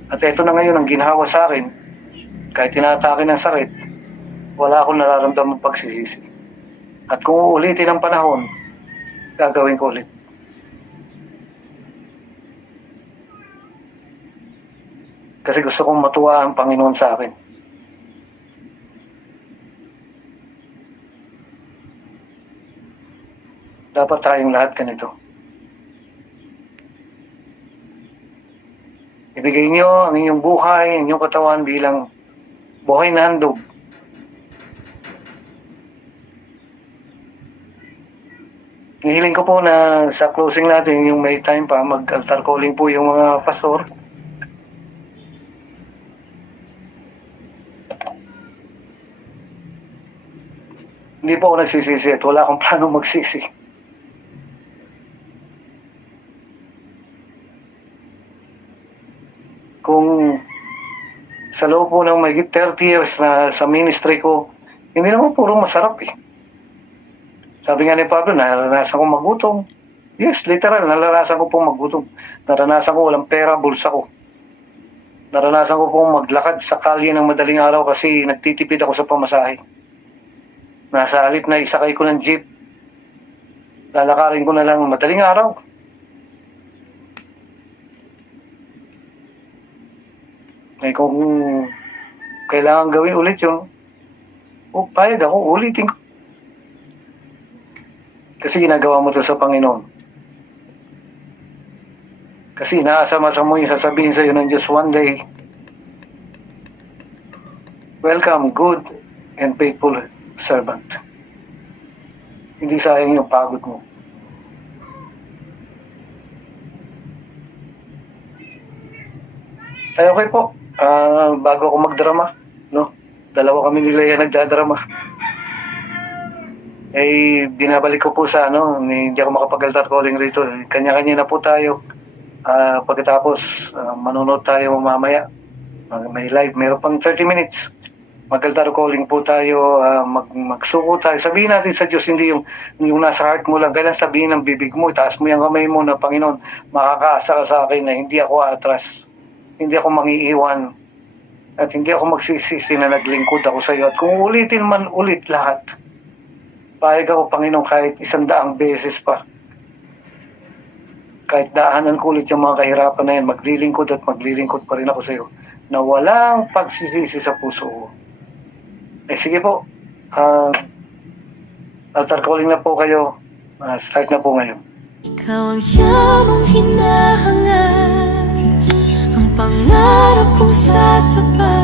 at ito na ngayon ang ginhawa sa akin, kahit tinatake ng sakit, wala akong nararamdamang pagsisisi. At kung uulitin ang panahon, gagawin ko ulit. Kasi gusto kong matuwa ang Panginoon sa akin. Dapat tayong lahat ganito. ibigay niyo ang inyong buhay, ang inyong katawan bilang buhay na handog. Hihiling ko po na sa closing natin, yung may time pa, mag-altar calling po yung mga pastor. Hindi po ako nagsisisi at wala akong plano magsisi. Kung sa loob po ng may 30 years na sa ministry ko, hindi naman puro masarap eh. Sabi nga ni Pablo, naranasan ko magutom. Yes, literal, naranasan ko pong magutom. Naranasan ko walang pera, bulsa ko. Naranasan ko pong maglakad sa kalye ng madaling araw kasi nagtitipid ako sa pamasahe. Nasa halip na isakay ko ng jeep, lalakarin ko na lang madaling araw. Eh kung kailangan gawin ulit yun, payag ako, ulitin ko. Kasi ginagawa mo to sa Panginoon. Kasi inaasama mo yung sasabihin sa'yo ng Diyos one day, welcome, good and faithful servant. Hindi sayang yung pagod mo. Ay, okay po. Bago ako magdrama, no? Dalawa kami nila yan nagdadrama. Eh, binabalik ko po sa hindi ako makapag-altar calling rito. Kanya-kanya na po tayo. Pagkatapos, manonood tayo mamaya. May live, meron pang 30 minutes. Mag-altar calling po tayo, magsuko tayo. Sabihin natin sa Diyos, hindi yung nasa heart mo lang. Kailan sabihin ng bibig mo, itaas mo yung kamay mo na, Panginoon, makakaasa ka sa akin na hindi ako atras. Hindi ako mangiiwan. At hindi ako magsisisi na naglingkod ako sa iyo. At kung ulitin man ulit lahat, payag ako, Panginoon, kahit 100 beses pa. Kahit daanan ko ulit yung mga kahirapan na yan, maglilingkod at maglilingkod pa rin ako sa iyo. Na walang pagsisisi sa puso ko. Eh sige po, altar calling na po kayo. Start na po ngayon. Ikaw ang yamang hinahangad, ang pangarap kong sasapat.